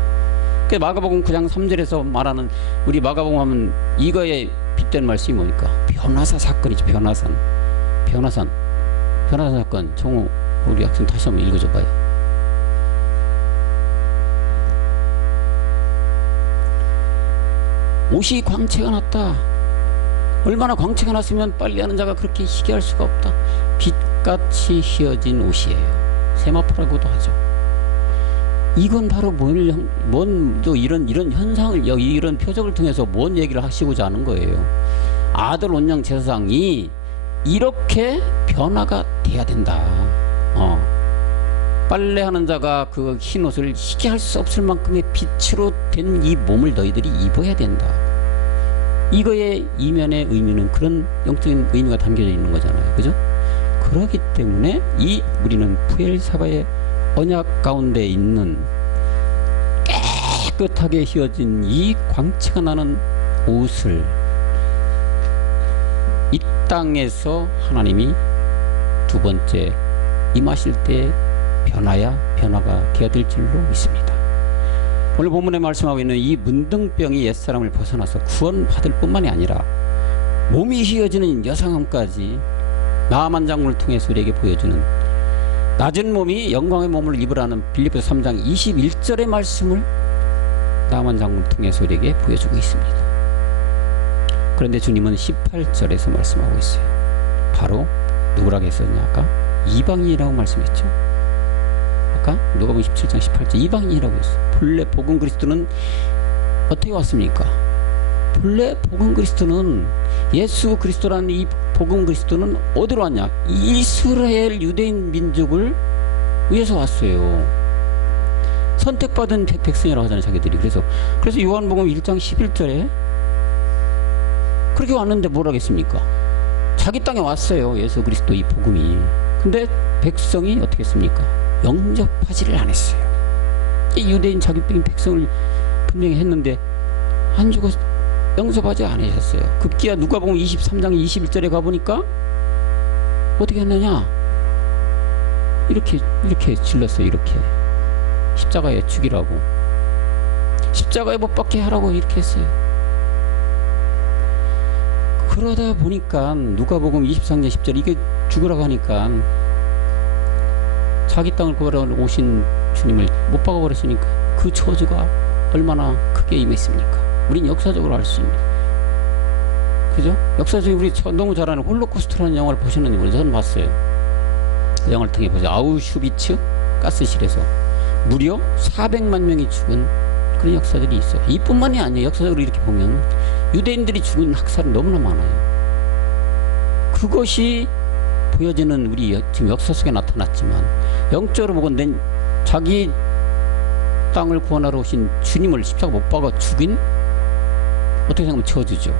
그 마가복음 9장 3절에서 말하는, 우리 마가복음 하면 이거에 빗댄 말씀이 뭡니까? 변화사 사건이죠. 변화산. 변화산 사건, 정호 우리 학생 다시 한번 읽어줘봐요. 옷이 광채가 났다. 얼마나 광채가 났으면 빨리 하는 자가 그렇게 희귀할 수가 없다. 빛같이 휘어진 옷이에요. 세마포라고도 하죠. 이건 바로 이런 현상을, 이런 표적을 통해서 뭔 얘기를 하시고자 하는 거예요. 아들 온양 제사장이 이렇게 변화가 돼야 된다. 빨래하는 자가 그 흰 옷을 희귀할 수 없을 만큼의 빛으로 된 이 몸을 너희들이 입어야 된다. 이거의 이면의 의미는 그런 영적인 의미가 담겨져 있는 거잖아요. 그죠? 그렇기 때문에 우리는 부엘사바의 언약 가운데 있는 깨끗하게 휘어진 이 광채가 나는 옷을 이 땅에서 하나님이 두 번째 임하실 때 변화가 되어야 될 줄로 믿습니다. 오늘 본문에 말씀하고 있는 이 문둥병이 옛사람을 벗어나서 구원받을 뿐만이 아니라 몸이 휘어지는 여상함까지 나아만 장군을 통해서 우리에게 보여주는 낮은 몸이 영광의 몸을 입으라는 빌립보서 3장 21절의 말씀을 나아만 장군을 통해서 우리에게 보여주고 있습니다. 그런데 주님은 18절에서 말씀하고 있어요. 바로 누구라고 했었냐? 아까 이방인이라고 말씀했죠. 아까 누가복음 17장 18절 이방인이라고 했어요. 본래 복음 그리스도는 어떻게 왔습니까? 본래 복음 그리스도는 예수 그리스도라는 이 복음 그리스도는 어디로 왔냐? 이스라엘 유대인 민족을 위해서 왔어요. 선택받은 백성이라고 하잖아요, 자기들이. 그래서 요한복음 1장 11절에 그렇게 왔는데 뭘 하겠습니까? 자기 땅에 왔어요, 예수 그리스도 이 복음이. 근데 백성이 어떻게 했습니까? 영접하지를 않았어요. 이 유대인 자기 백성을 분명히 했는데 안 주고 영접하지 않으셨어요. 급기야 누가복음 23장 21절에 가보니까 어떻게 했느냐? 이렇게 질렀어요. 이렇게 십자가에 죽이라고, 십자가에 못 박게 하라고 이렇게 했어요. 그러다 보니까 누가복음 23장 10절 이게 죽으라고 하니까 자기 땅을 구하러 오신 주님을 못 박아버렸으니까 그 저주가 얼마나 크게 임했습니까? 우린 역사적으로 알 수 있습니다. 그죠? 역사적으로 우리 너무 잘 아는 홀로코스트라는 영화를 보셨는지 저는 봤어요. 그 영화를 통해 보세요. 아우슈비츠 가스실에서 무려 400만 명이 죽은 그런 역사들이 있어요. 이뿐만이 아니에요. 역사적으로 이렇게 보면 유대인들이 죽은 학살은 너무나 많아요. 그것이 보여지는 우리 지금 역사 속에 나타났지만 영적으로 보건 자기 땅을 구원하러 오신 주님을 십자가 못 박아 죽인 어떻게 생각하면 저주죠.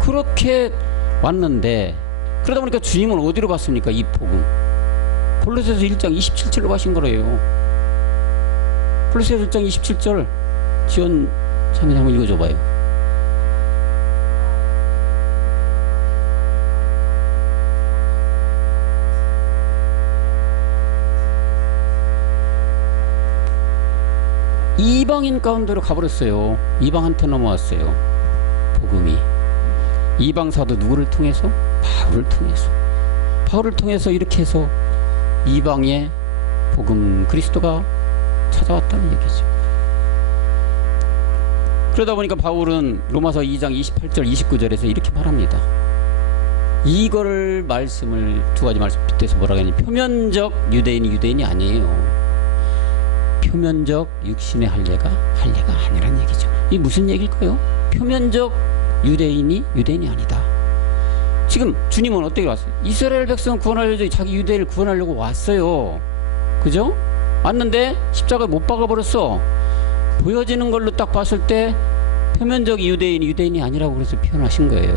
그렇게 왔는데 그러다 보니까 주님은 어디로 갔습니까? 이 복음 골로새서 1장 27절로 가신 거래요. 골로새서 1장 27절 지원 참여 한번 읽어줘봐요. 이방인 가운데로 가버렸어요. 이방한테 넘어왔어요. 복음이. 이방 사도 누구를 통해서? 바울을 통해서 이렇게 해서 이방의 복음 그리스도가 찾아왔다는 얘기죠. 그러다 보니까 바울은 로마서 2장 28절 29절에서 이렇게 말합니다. 이걸 말씀을 두 가지 말씀 빗대서 뭐라고 하냐면 표면적 유대인이 아니에요. 표면적 육신의 할례가 아니란 얘기죠. 이 무슨 얘기일까요? 표면적 유대인이 아니다. 지금 주님은 어떻게 왔어요? 이스라엘 백성 구원하려고 자기 유대인을 구원하려고 왔어요. 그죠? 왔는데 십자가에 못 박아버렸어. 보여지는 걸로 딱 봤을 때 표면적 유대인이 아니라고 그래서 표현하신 거예요.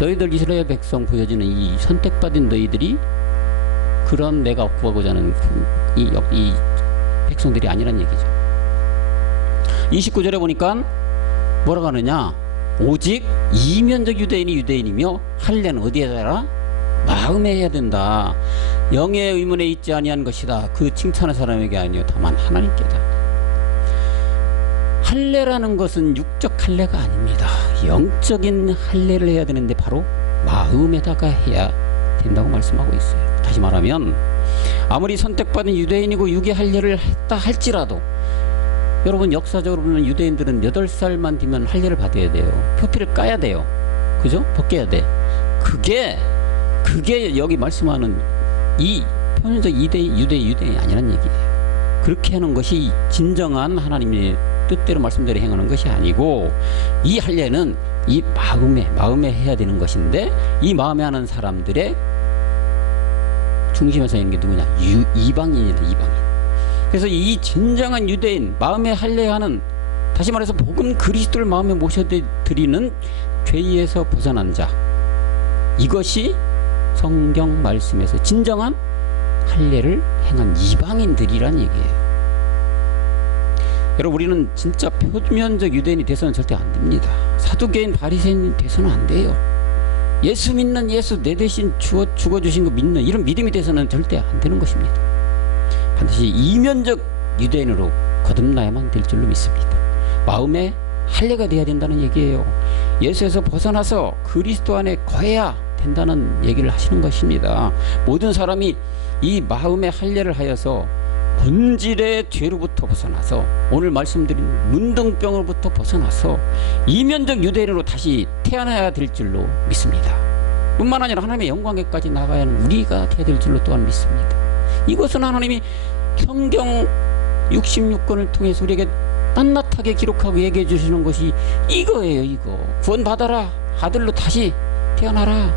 너희들 이스라엘 백성 보여지는 이 선택받은 너희들이 그런 내가 구하고자 하는 이 백성들이 아니란 얘기죠. 29절에 보니까 뭐라고 하느냐? 오직 이면적 유대인이며 할례는 어디에 달아? 마음에 해야 된다. 영의 의문에 있지 아니한 것이다. 그 칭찬한 사람에게 아니요 다만 하나님께다. 할례라는 것은 육적 할례가 아닙니다. 영적인 할례를 해야 되는데 바로 마음에다가 해야 된다고 말씀하고 있어요. 다시 말하면 아무리 선택받은 유대인이고 유괴 할례를 했다 할지라도 여러분 역사적으로 보면 유대인들은 8살만 되면 할례를 받아야 돼요. 표피를 까야 돼요. 그죠? 벗겨야 돼. 그게 여기 말씀하는 이 표면적 유대인이 아니란 얘기예요. 그렇게 하는 것이 진정한 하나님의 뜻대로 말씀대로 행하는 것이 아니고, 이 할례는 이 마음에 해야 되는 것인데, 이 마음에 하는 사람들의 중심에서 있는 게 누구냐? 이방인이다. 이방인. 그래서 이 진정한 유대인, 마음에 할례하는, 다시 말해서 복음 그리스도를 마음에 모셔드리는 죄에서 벗어난 자, 이것이 성경 말씀에서 진정한 할례를 행한 이방인들이란 얘기예요. 여러분, 우리는 진짜 표면적 유대인이 돼서는 절대 안 됩니다. 사두개인 바리새인이 돼서는 안 돼요. 예수 믿는, 예수 내 대신 죽어주신 거 믿는 이런 믿음이 돼서는 절대 안 되는 것입니다. 반드시 이면적 유대인으로 거듭나야만 될 줄로 믿습니다. 마음에 할례가 돼야 된다는 얘기예요. 예수에서 벗어나서 그리스도 안에 거해야 된다는 얘기를 하시는 것입니다. 모든 사람이 이 마음의 할례를 하여서 본질의 죄로부터 벗어나서, 오늘 말씀드린 문둥병으로부터 벗어나서 이면적 유대인으로 다시 태어나야 될 줄로 믿습니다. 뿐만 아니라 하나님의 영광에까지 나가야 하는 우리가 되어야 될 줄로 또한 믿습니다. 이것은 하나님이 성경 66권을 통해서 우리에게 낱낱하게 기록하고 얘기해 주시는 것이 이거예요. 이거 구원받아라, 아들로 다시 태어나라,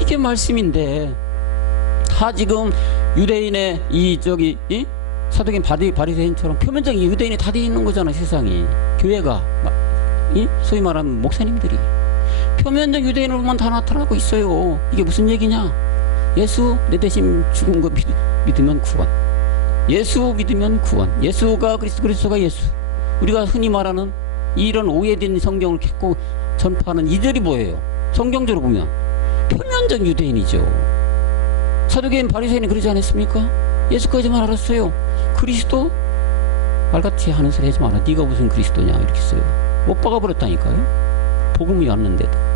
이게 말씀인데, 다 지금 유대인의 이 사도긴 바리새인처럼 표면적 유대인이 다 돼 있는 거잖아. 세상이, 교회가, 소위 말하는 목사님들이 표면적 유대인으로만 다 나타나고 있어요. 이게 무슨 얘기냐? 예수 내 대신 죽은 거 믿으면 구원, 예수 믿으면 구원, 예수가 그리스도가 예수. 우리가 흔히 말하는 이런 오해된 성경을 갖고 전파하는 이들이 뭐예요? 성경적으로 보면 표면적 유대인이죠. 사두개인 바리새인이 그러지 않았습니까? 예수까지만 알았어요. 그리스도? 말같이 하는 소리 하지 마라. 네가 무슨 그리스도냐 이렇게 써요. 못 박아버렸다니까요. 복음이 왔는데도.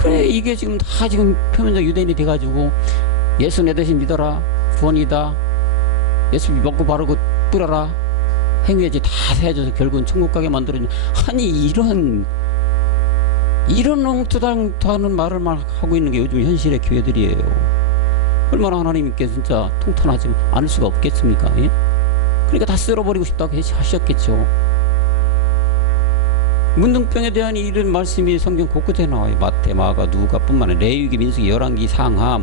그래, 이게 지금 다 지금 표면적 유대인이 돼가지고 예수 내 대신 믿어라, 구원이다, 예수 먹고 바르고 뿌려라, 행위해지 다 세워져서 결국은 천국 가게 만들어준, 아니 이런 엉뚱하는 말을 하고 있는 게 요즘 현실의 교회들이에요. 얼마나 하나님께 진짜 통탄하지 않을 수가 없겠습니까? 예? 그러니까 다 쓸어버리고 싶다고 하셨겠죠. 문둥병에 대한 이런 말씀이 성경 곳곳에 나와요. 마태, 마가, 누가 뿐만 아니라 레위기, 민수기, 열왕기, 상하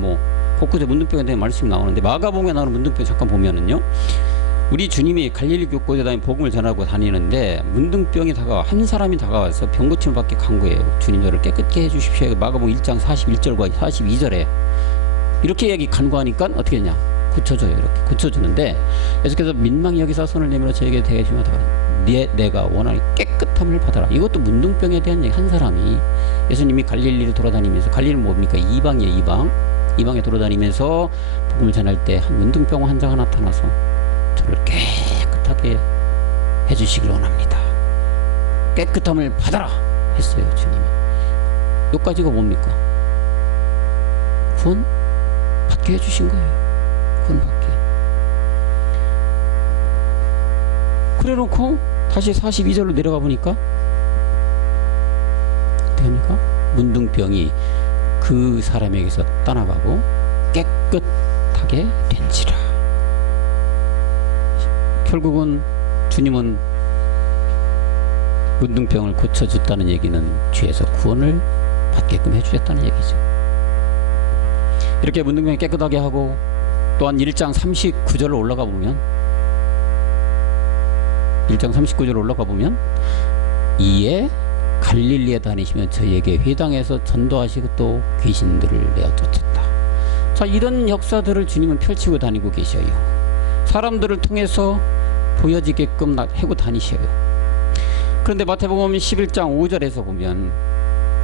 곳곳에 문둥병에 대한 말씀이 나오는데, 마가복음에 나오는 문둥병 잠깐 보면은요, 우리 주님이 갈릴리 곳곳에 다니 복음을 전하고 다니는데 문둥병이 한 사람이 다가와서 병 고침을 받게 간 거예요. 주님 저를 깨끗게 해주십시오. 마가복음 1장 41절과 42절에 이렇게 간구하니까 어떻게 했냐? 고쳐줘요. 이렇게 고쳐주는데, 예수께서 민망히 여기서 손을 내밀어 저에게 대하시며 내가 원하는 깨끗함을 받아라. 이것도 문둥병에 대한 얘기. 한 사람이, 예수님이 갈릴리를 돌아다니면서, 갈릴리는 뭡니까? 이방이에요. 이방에 돌아다니면서 복음을 전할 때 한 문둥병 환자가 나타나서 저를 깨끗하게 해주시길 원합니다. 깨끗함을 받아라 했어요. 주님이. 여기까지가 뭡니까? 구원 받게 해주신 거예요. 구원 받게. 그래 놓고 다시 42절로 내려가 보니까 어떻게 합니까? 문둥병이 그 사람에게서 떠나가고 깨끗하게 된지라. 결국은 주님은 문둥병을 고쳐줬다는 얘기는 죄에서 구원을 받게끔 해주셨다는 얘기죠. 이렇게 문둥병이 깨끗하게 하고, 또한 1장 39절로 올라가 보면, 1장 39절 올라가 보면, 이에 갈릴리에 다니시며 저희에게 회당에서 전도하시고 또 귀신들을 내어 쫓았다. 자, 이런 역사들을 주님은 펼치고 다니고 계셔요. 사람들을 통해서 보여지게끔 하고 다니셔요. 그런데 마태복음 11장 5절에서 보면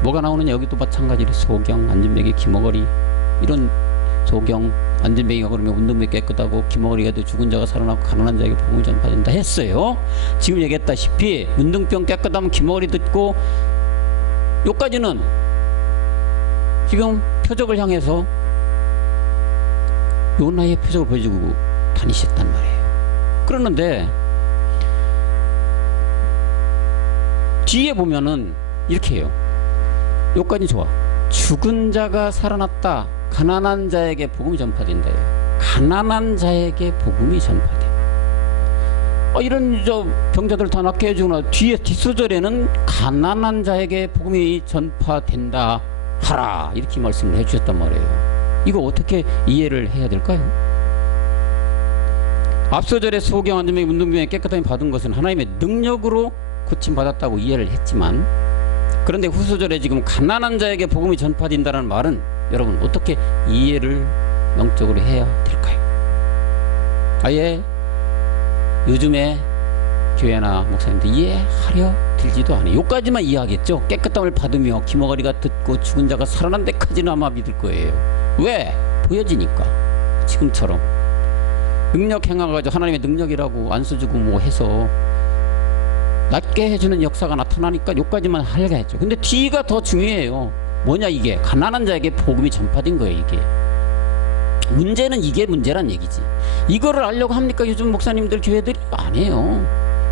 뭐가 나오느냐? 여기도 마찬가지로 소경, 안진뱅이, 기머거리, 이런 소경, 안진뱅이가 그러면 문둥병이 깨끗하고, 기머거리가 죽은 자가 살아나고 가난한 자에게 복음을 전파된다 했어요. 지금 얘기했다시피 문둥병 깨끗하면 기머거리 듣고, 요까지는 지금 표적을 향해서 요나의 표적을 보여주고 다니셨단 말이에요. 그러는데 뒤에 보면은 이렇게 해요. 여기까지 좋아. 죽은 자가 살아났다. 가난한 자에게 복음이 전파된다. 가난한 자에게 복음이 전파돼. 이런 병자들 다 낫게 해주나. 뒤에 뒷소절에는 가난한 자에게 복음이 전파된다 하라, 이렇게 말씀을 해주셨단 말이에요. 이거 어떻게 이해를 해야 될까요? 앞소절에 소경 안전병이 문둥병에 깨끗함이 받은 것은 하나님의 능력으로 고침받았다고 이해를 했지만, 그런데 후소절에 지금 가난한 자에게 복음이 전파된다는 말은 여러분 어떻게 이해를 영적으로 해야 될까요? 아예 요즘에 교회나 목사님들 이해하려 들지도 않아요. 요까지만 이해하겠죠. 깨끗함을 받으며 기머거리가 듣고 죽은 자가 살아난 데까지는 아마 믿을 거예요. 왜? 보여지니까. 지금처럼 능력 행하가지고 하나님의 능력이라고 안 써주고 뭐 해서 낫게 해주는 역사가 나타나니까 요까지만 하려겠죠. 근데 뒤가 더 중요해요. 뭐냐, 이게 가난한 자에게 복음이 전파된 거예요. 이게 문제는 이게 문제란 얘기지. 이거를 알려고 합니까? 요즘 목사님들 교회들이 안 해요.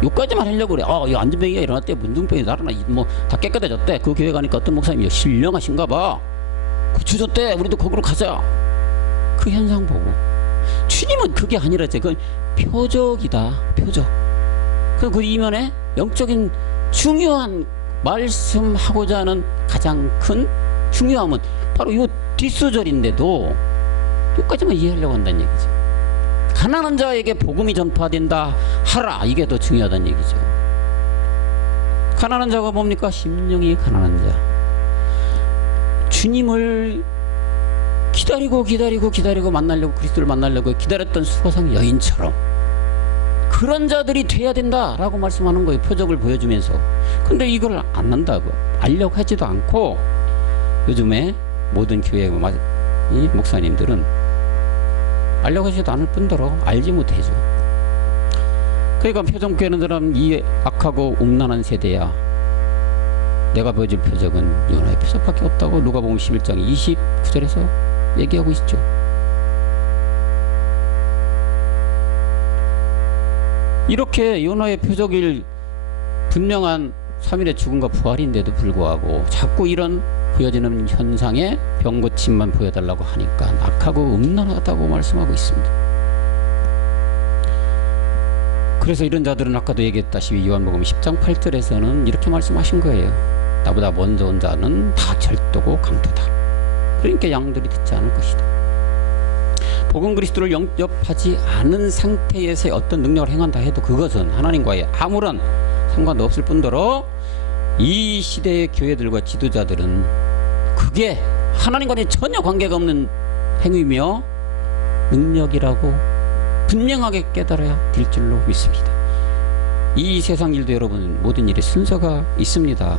요까지만 하려고 그래. 이 안전병이가 일어났대, 문둥병이 날아나, 뭐 다 깨끗해졌대. 그 교회 가니까 어떤 목사님이 신령하신가 봐, 고쳐졌대, 우리도 거기로 가자. 그 현상 보고 주님은 그게 아니라지. 그건 표적이다, 표적. 그 이면에 영적인 중요한 말씀하고자 하는 가장 큰 중요함은 바로 이 뒷소절인데도 여기까지만 이해하려고 한다는 얘기죠. 가난한 자에게 복음이 전파된다 하라, 이게 더 중요하다는 얘기죠. 가난한 자가 뭡니까? 심령이 가난한 자. 주님을 기다리고 만나려고, 그리스도를 만나려고 기다렸던 수고상 여인처럼 그런 자들이 돼야 된다라고 말씀하는 거예요. 표적을 보여주면서. 근데 이걸 안 한다고, 알려고 하지도 않고 요즘에 모든 교회 이 목사님들은 알려고 하지도 않을 뿐더러 알지 못해죠. 그러니까 표적교회는 사람 이 악하고 음란한 세대야. 내가 보여줄 표적은 요나의 표적밖에 없다고 누가복음 11장 29절에서 얘기하고 있죠. 이렇게 요나의 표적일 분명한 3일의 죽음과 부활인데도 불구하고 자꾸 이런 보여지는 현상에 병고침만 보여달라고 하니까 악하고 음란하다고 말씀하고 있습니다. 그래서 이런 자들은 아까도 얘기했다시피 요한복음 10장 8절에서는 이렇게 말씀하신 거예요. 나보다 먼저 온 자는 다 절도고 강도다. 그러니까 양들이 듣지 않을 것이다. 복음 그리스도를 영접하지 않은 상태에서의 어떤 능력을 행한다 해도 그것은 하나님과의 아무런 상관도 없을 뿐더러 이 시대의 교회들과 지도자들은 그게 하나님과는 전혀 관계가 없는 행위며 능력이라고 분명하게 깨달아야 될 줄로 믿습니다. 이 세상 일도 여러분 모든 일에 순서가 있습니다.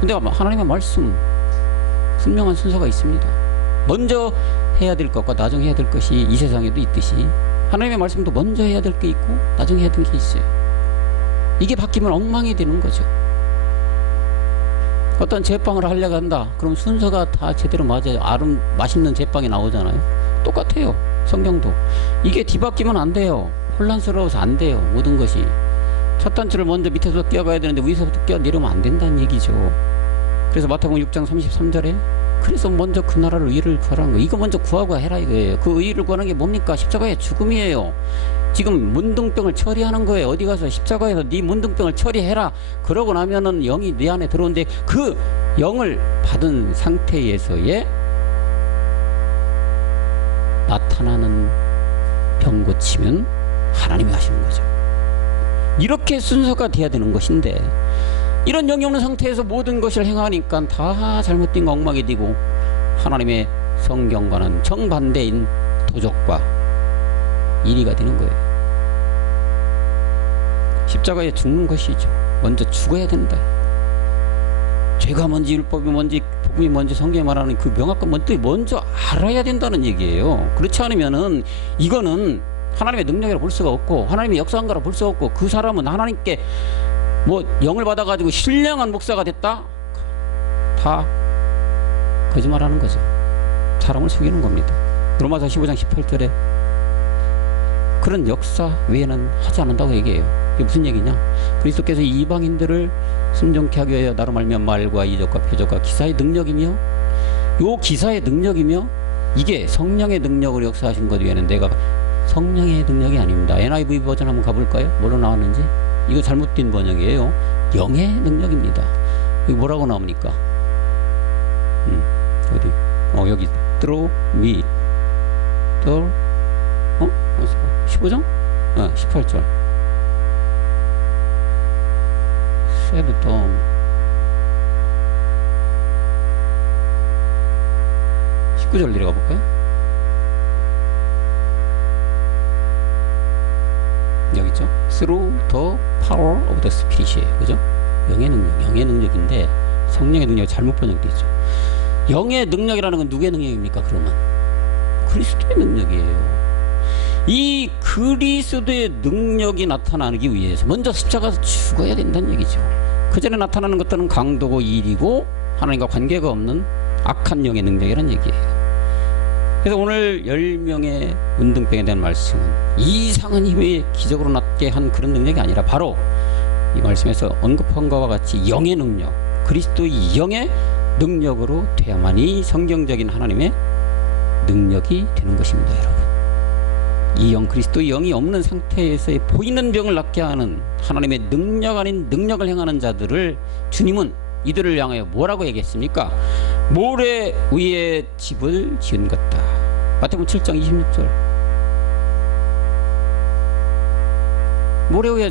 근데 하나님의 말씀 분명한 순서가 있습니다. 먼저 해야 될 것과 나중에 해야 될 것이 이 세상에도 있듯이 하나님의 말씀도 먼저 해야 될 게 있고 나중에 해야 될 게 있어요. 이게 바뀌면 엉망이 되는 거죠. 어떤 제빵을 하려고 한다. 그럼 순서가 다 제대로 맞아요. 맛있는 제빵이 나오잖아요. 똑같아요. 성경도. 이게 뒤바뀌면 안 돼요. 혼란스러워서 안 돼요. 모든 것이. 첫 단추를 먼저 밑에서 끼워가야 되는데 위에서부터 끼워내리면 안 된다는 얘기죠. 그래서 마태복음 6장 33절에 그래서 먼저 그 나라를 의를 구하라는 거예요. 이거 먼저 구하고 해라 이거예요. 그 의를 구하는 게 뭡니까? 십자가의 죽음이에요. 지금 문둥병을 처리하는 거예요. 어디 가서 십자가에서 네 문둥병을 처리해라. 그러고 나면은 영이 네 안에 들어오는데 그 영을 받은 상태에서의 나타나는 병 고치면 하나님이 하시는 거죠. 이렇게 순서가 돼야 되는 것인데 이런 영이 없는 상태에서 모든 것을 행하니까 다 잘못된 거 엉망이 되고 하나님의 성경과는 정반대인 도적과 일이가 되는 거예요. 십자가에 죽는 것이죠. 먼저 죽어야 된다. 죄가 뭔지 율법이 뭔지 복음이 뭔지 성경에 말하는 그 명확한 먼저 알아야 된다는 얘기예요. 그렇지 않으면은 이거는 하나님의 능력이라 볼 수가 없고 하나님의 역사한 거라 볼 수가 없고 그 사람은 하나님께 뭐 영을 받아가지고 신령한 목사가 됐다? 다 거짓말하는 거죠. 사람을 속이는 겁니다. 로마서 15장 18절에 그런 역사 외에는 하지 않는다고 얘기해요. 이게 무슨 얘기냐? 그리스도께서 이방인들을 순종케 하기 위하여 나로 말미암아 말과 이적과 표적과 기사의 능력이며, 요 기사의 능력이며 이게 성령의 능력으로 역사하신 것 외에는 내가 성령의 능력이 아닙니다. NIV 버전 한번 가볼까요? 뭐로 나왔는지? 이거 잘못된 번역이에요. 영의 능력입니다. 여기 뭐라고 나옵니까? 어디? 여기 through me. 15장? 18절. 세부터 19절 내려가 볼까요? 여기 있죠? Through the power of the Spirit이에요. 그죠? 영의 능력인데 성령의 능력이 잘못 번역되어 있죠. 영의 능력이라는 건 누구의 능력입니까? 그러면 그리스도의 능력이에요. 이 그리스도의 능력이 나타나기 위해서 먼저 십자가에서 죽어야 된다는 얘기죠. 그 전에 나타나는 것들은 강도고 일이고 하나님과 관계가 없는 악한 영의 능력이라는 얘기예요. 그래서 오늘 10명의 문둥병에 대한 말씀은 이상한 힘에 기적으로 낫게 한 그런 능력이 아니라 바로 이 말씀에서 언급한 것과 같이 영의 능력, 그리스도의 영의 능력으로 돼야만이 성경적인 하나님의 능력이 되는 것입니다. 여러분, 이 영, 그리스도의 영이 없는 상태에서의 보이는 병을 낫게 하는 하나님의 능력 아닌 능력을 행하는 자들을 주님은 이들을 향하여 뭐라고 얘기했습니까? 모래 위에 집을 지은 것다. 마태복음 7장 26절. 모래 위에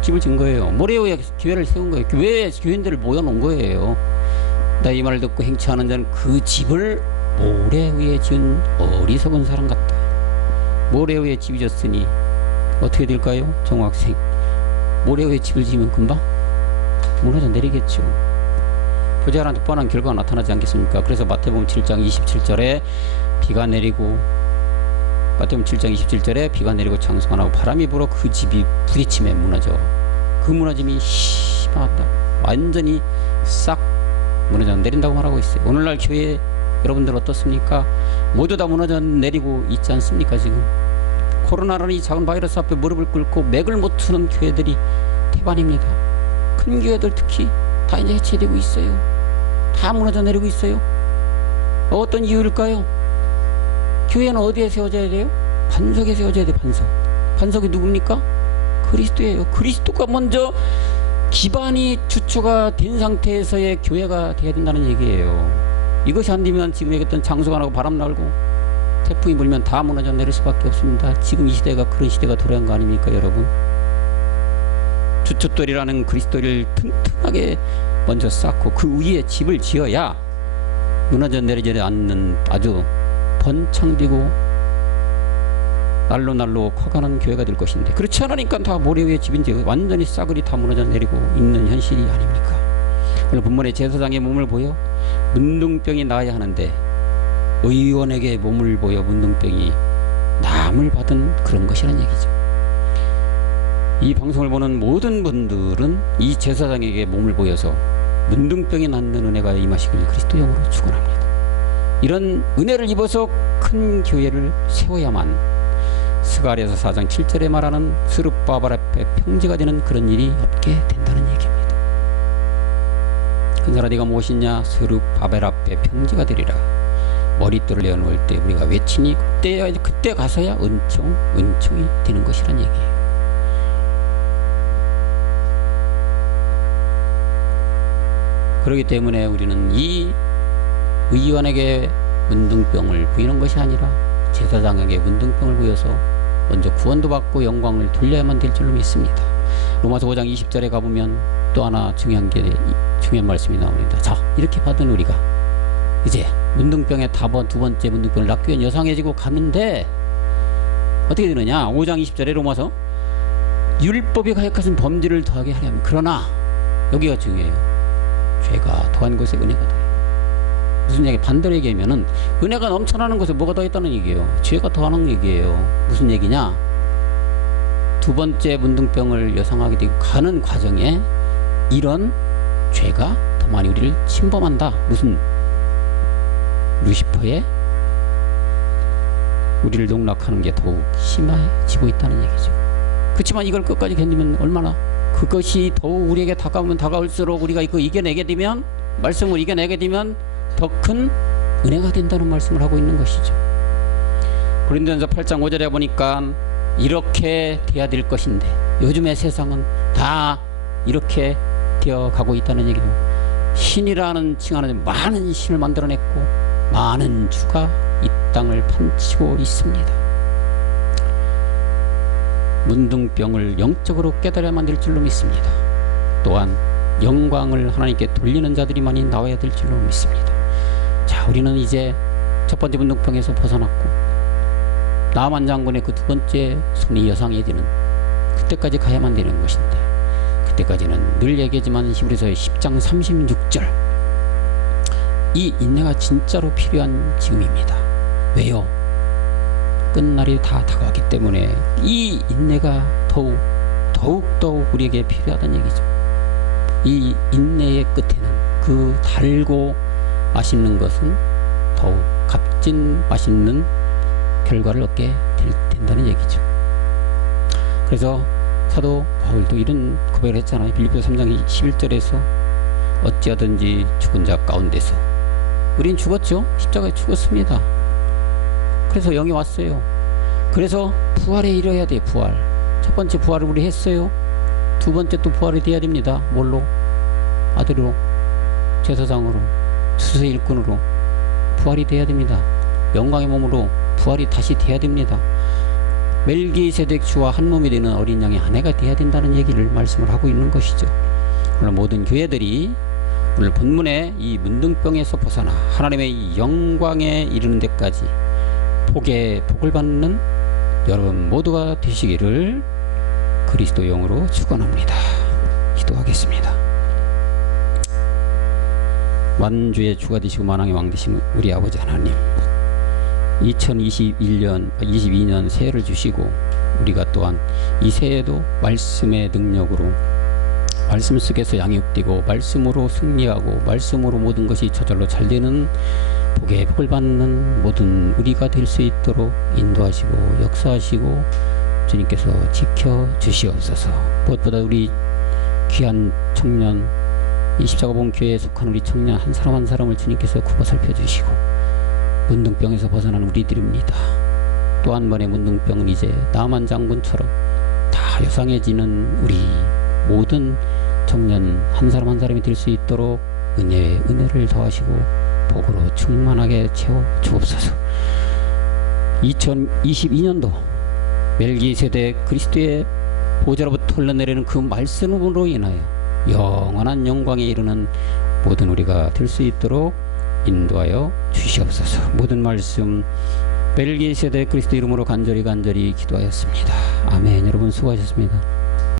집을 지은 거예요. 모래 위에 교회를 세운 거예요. 교회에 교인들을 모여놓은 거예요. 나 이 말을 듣고 행치하는 자는 그 집을 모래 위에 지은 어리석은 사람 같다. 모래 위에 집이 졌으니 어떻게 될까요? 정학생, 모래 위에 집을 지으면 금방 무너져 내리겠죠. 부자란 뻔한 결과가 나타나지 않겠습니까? 그래서 마태복음 7장 27절에 비가 내리고, 마태복음 7장 27절에 비가 내리고 창수가 나고 바람이 불어 그 집이 부딪힘에 무너져. 그 무너짐이 심하다. 완전히 싹 무너져 내린다고 말하고 있어요. 오늘날 교회 여러분들 어떻습니까? 모두 다 무너져 내리고 있지 않습니까? 지금 코로나라는 이 작은 바이러스 앞에 무릎을 꿇고 맥을 못 트는 교회들이 태반입니다. 큰 교회들 특히 다 이제 해체되고 있어요. 다 무너져 내리고 있어요. 어떤 이유일까요? 교회는 어디에 세워져야 돼요? 반석에 세워져야 돼요. 반석이 누굽니까? 그리스도예요. 그리스도가 먼저 기반이 주초가 된 상태에서의 교회가 돼야 된다는 얘기예요. 이것이 안 되면 지금 얘기했던 장수가 나고 바람 날고 태풍이 불면 다 무너져 내릴 수밖에 없습니다. 지금 이 시대가 그런 시대가 돌아온 거 아닙니까, 여러분? 주춧돌이라는 그리스도를 튼튼하게 먼저 쌓고 그 위에 집을 지어야 무너져 내리지 않는 아주 번창되고 날로 커가는 교회가 될 것인데, 그렇지 않으니까 다 모래 위에 집인지 완전히 싸그리 다 무너져 내리고 있는 현실이 아닙니까? 오늘 본문의 제사장의 몸을 보여 문둥병이 나아야 하는데 의원에게 몸을 보여 문둥병이 나음을 받은 그런 것이라는 얘기죠. 이 방송을 보는 모든 분들은 이 제사장에게 몸을 보여서 문둥병이 낫는 은혜가 임하시길 그리스도 영으로 축원합니다. 이런 은혜를 입어서 큰 교회를 세워야만 스가랴서 4장 7절에 말하는 스룹바벨 앞에 평지가 되는 그런 일이 없게 된다는 얘기입니다. 근사라 네가 무엇이냐? 스룹바벨 앞에 평지가 되리라. 머릿돌을 내어놓을 때 우리가 외치니 그때 가서야 은총이 되는 것이란 얘기예요. 그렇기 때문에 우리는 이 의원에게 문둥병을 부이는 것이 아니라 제사장에게 문둥병을 부여서 먼저 구원도 받고 영광을 돌려야만 될 줄로 믿습니다. 로마서 5장 20절에 가보면 또 하나 중요한 말씀이 나옵니다. 자, 이렇게 받은 우리가 이제 문둥병의 두 번째 문둥병을 낫기 위해 여상해지고 가는데 어떻게 되느냐? 5장 20절에 로마서 율법이 가역하신 범죄를 더하게 하려면, 그러나 여기가 중요해요. 죄가 더한 것에 은혜가 더해요. 무슨 얘기? 반대로 얘기하면은 은혜가 넘쳐나는 것에 뭐가 더했다는 얘기예요? 죄가 더하는 얘기예요. 무슨 얘기냐? 두 번째 문둥병을 여상하게 되고 가는 과정에 이런 죄가 더 많이 우리를 침범한다. 무슨 루시퍼의 우리를 농락하는 게 더욱 심해지고 있다는 얘기죠. 그렇지만 이걸 끝까지 견디면 얼마나 그것이 더욱 우리에게 다가오면 다가올수록 우리가 이거 이겨내게 되면 말씀을 이겨내게 되면 더 큰 은혜가 된다는 말씀을 하고 있는 것이죠. 고린도전서 8장 5절에 보니까 이렇게 돼야 될 것인데 요즘의 세상은 다 이렇게 되어 가고 있다는 얘기죠. 신이라는 칭하는 많은 신을 만들어냈고 많은 주가 이 땅을 판치고 있습니다. 문둥병을 영적으로 깨달아야만 될 줄로 믿습니다. 또한 영광을 하나님께 돌리는 자들이 많이 나와야 될 줄로 믿습니다. 자, 우리는 이제 첫 번째 문둥병에서 벗어났고 나만 장군의 그 두 번째 손이 여상해지는 그때까지 가야만 되는 것인데 그때까지는 늘 얘기하지만 히브리서의 10장 36절 이 인내가 진짜로 필요한 지금입니다. 왜요? 끝날이 다 다가왔기 때문에 이 인내가 더욱 우리에게 필요하다는 얘기죠. 이 인내의 끝에는 그 달고 맛있는 것은 더욱 값진 맛있는 결과를 얻게 된다는 얘기죠. 그래서 사도 바울도 이런 고백을 했잖아요. 빌립보서 3장 11절에서 어찌하든지 죽은 자 가운데서 우린 죽었죠. 십자가에 죽었습니다. 그래서 영이 왔어요. 그래서 부활에 이뤄야 돼요. 부활. 첫 번째 부활을 우리 했어요. 두 번째 또 부활이 돼야 됩니다. 뭘로? 아들로, 제사장으로, 주세 일꾼으로 부활이 돼야 됩니다. 영광의 몸으로 부활이 다시 돼야 됩니다. 멜기세덱 주와 한 몸이 되는 어린 양의 아내가 돼야 된다는 얘기를 말씀을 하고 있는 것이죠. 오늘 모든 교회들이 오늘 본문의 이 문둥병에서 벗어나 하나님의 이 영광에 이르는 데까지 복을 받는 여러분 모두가 되시기를 그리스도 영으로 축원합니다. 기도하겠습니다. 만주의 주가 되시고 만왕의 왕 되신 우리 아버지 하나님, 22년 새해를 주시고 우리가 또한 이 새해에도 말씀의 능력으로 말씀 속에서 양육되고 말씀으로 승리하고 말씀으로 모든 것이 저절로 잘 되는 복의 복을 받는 모든 우리가 될 수 있도록 인도하시고 역사하시고 주님께서 지켜주시옵소서. 무엇보다 우리 귀한 청년 이 십자가봉 교회에 속한 우리 청년 한 사람 한 사람을 주님께서 굽어 살펴주시고 문둥병에서 벗어나는 우리들입니다. 또 한 번의 문둥병은 이제 나만 장군처럼 다 여상해지는 우리 모든 청년 한 사람 한 사람이 될 수 있도록 은혜를 더하시고 복으로 충만하게 채워 주옵소서. 2022년도 멜기세덱 그리스도의 보좌로부터 흘러내리는 그 말씀으로 인하여 영원한 영광에 이르는 모든 우리가 될 수 있도록 인도하여 주시옵소서. 모든 말씀 멜기세덱 그리스도 이름으로 간절히 기도하였습니다. 아멘. 여러분 수고하셨습니다.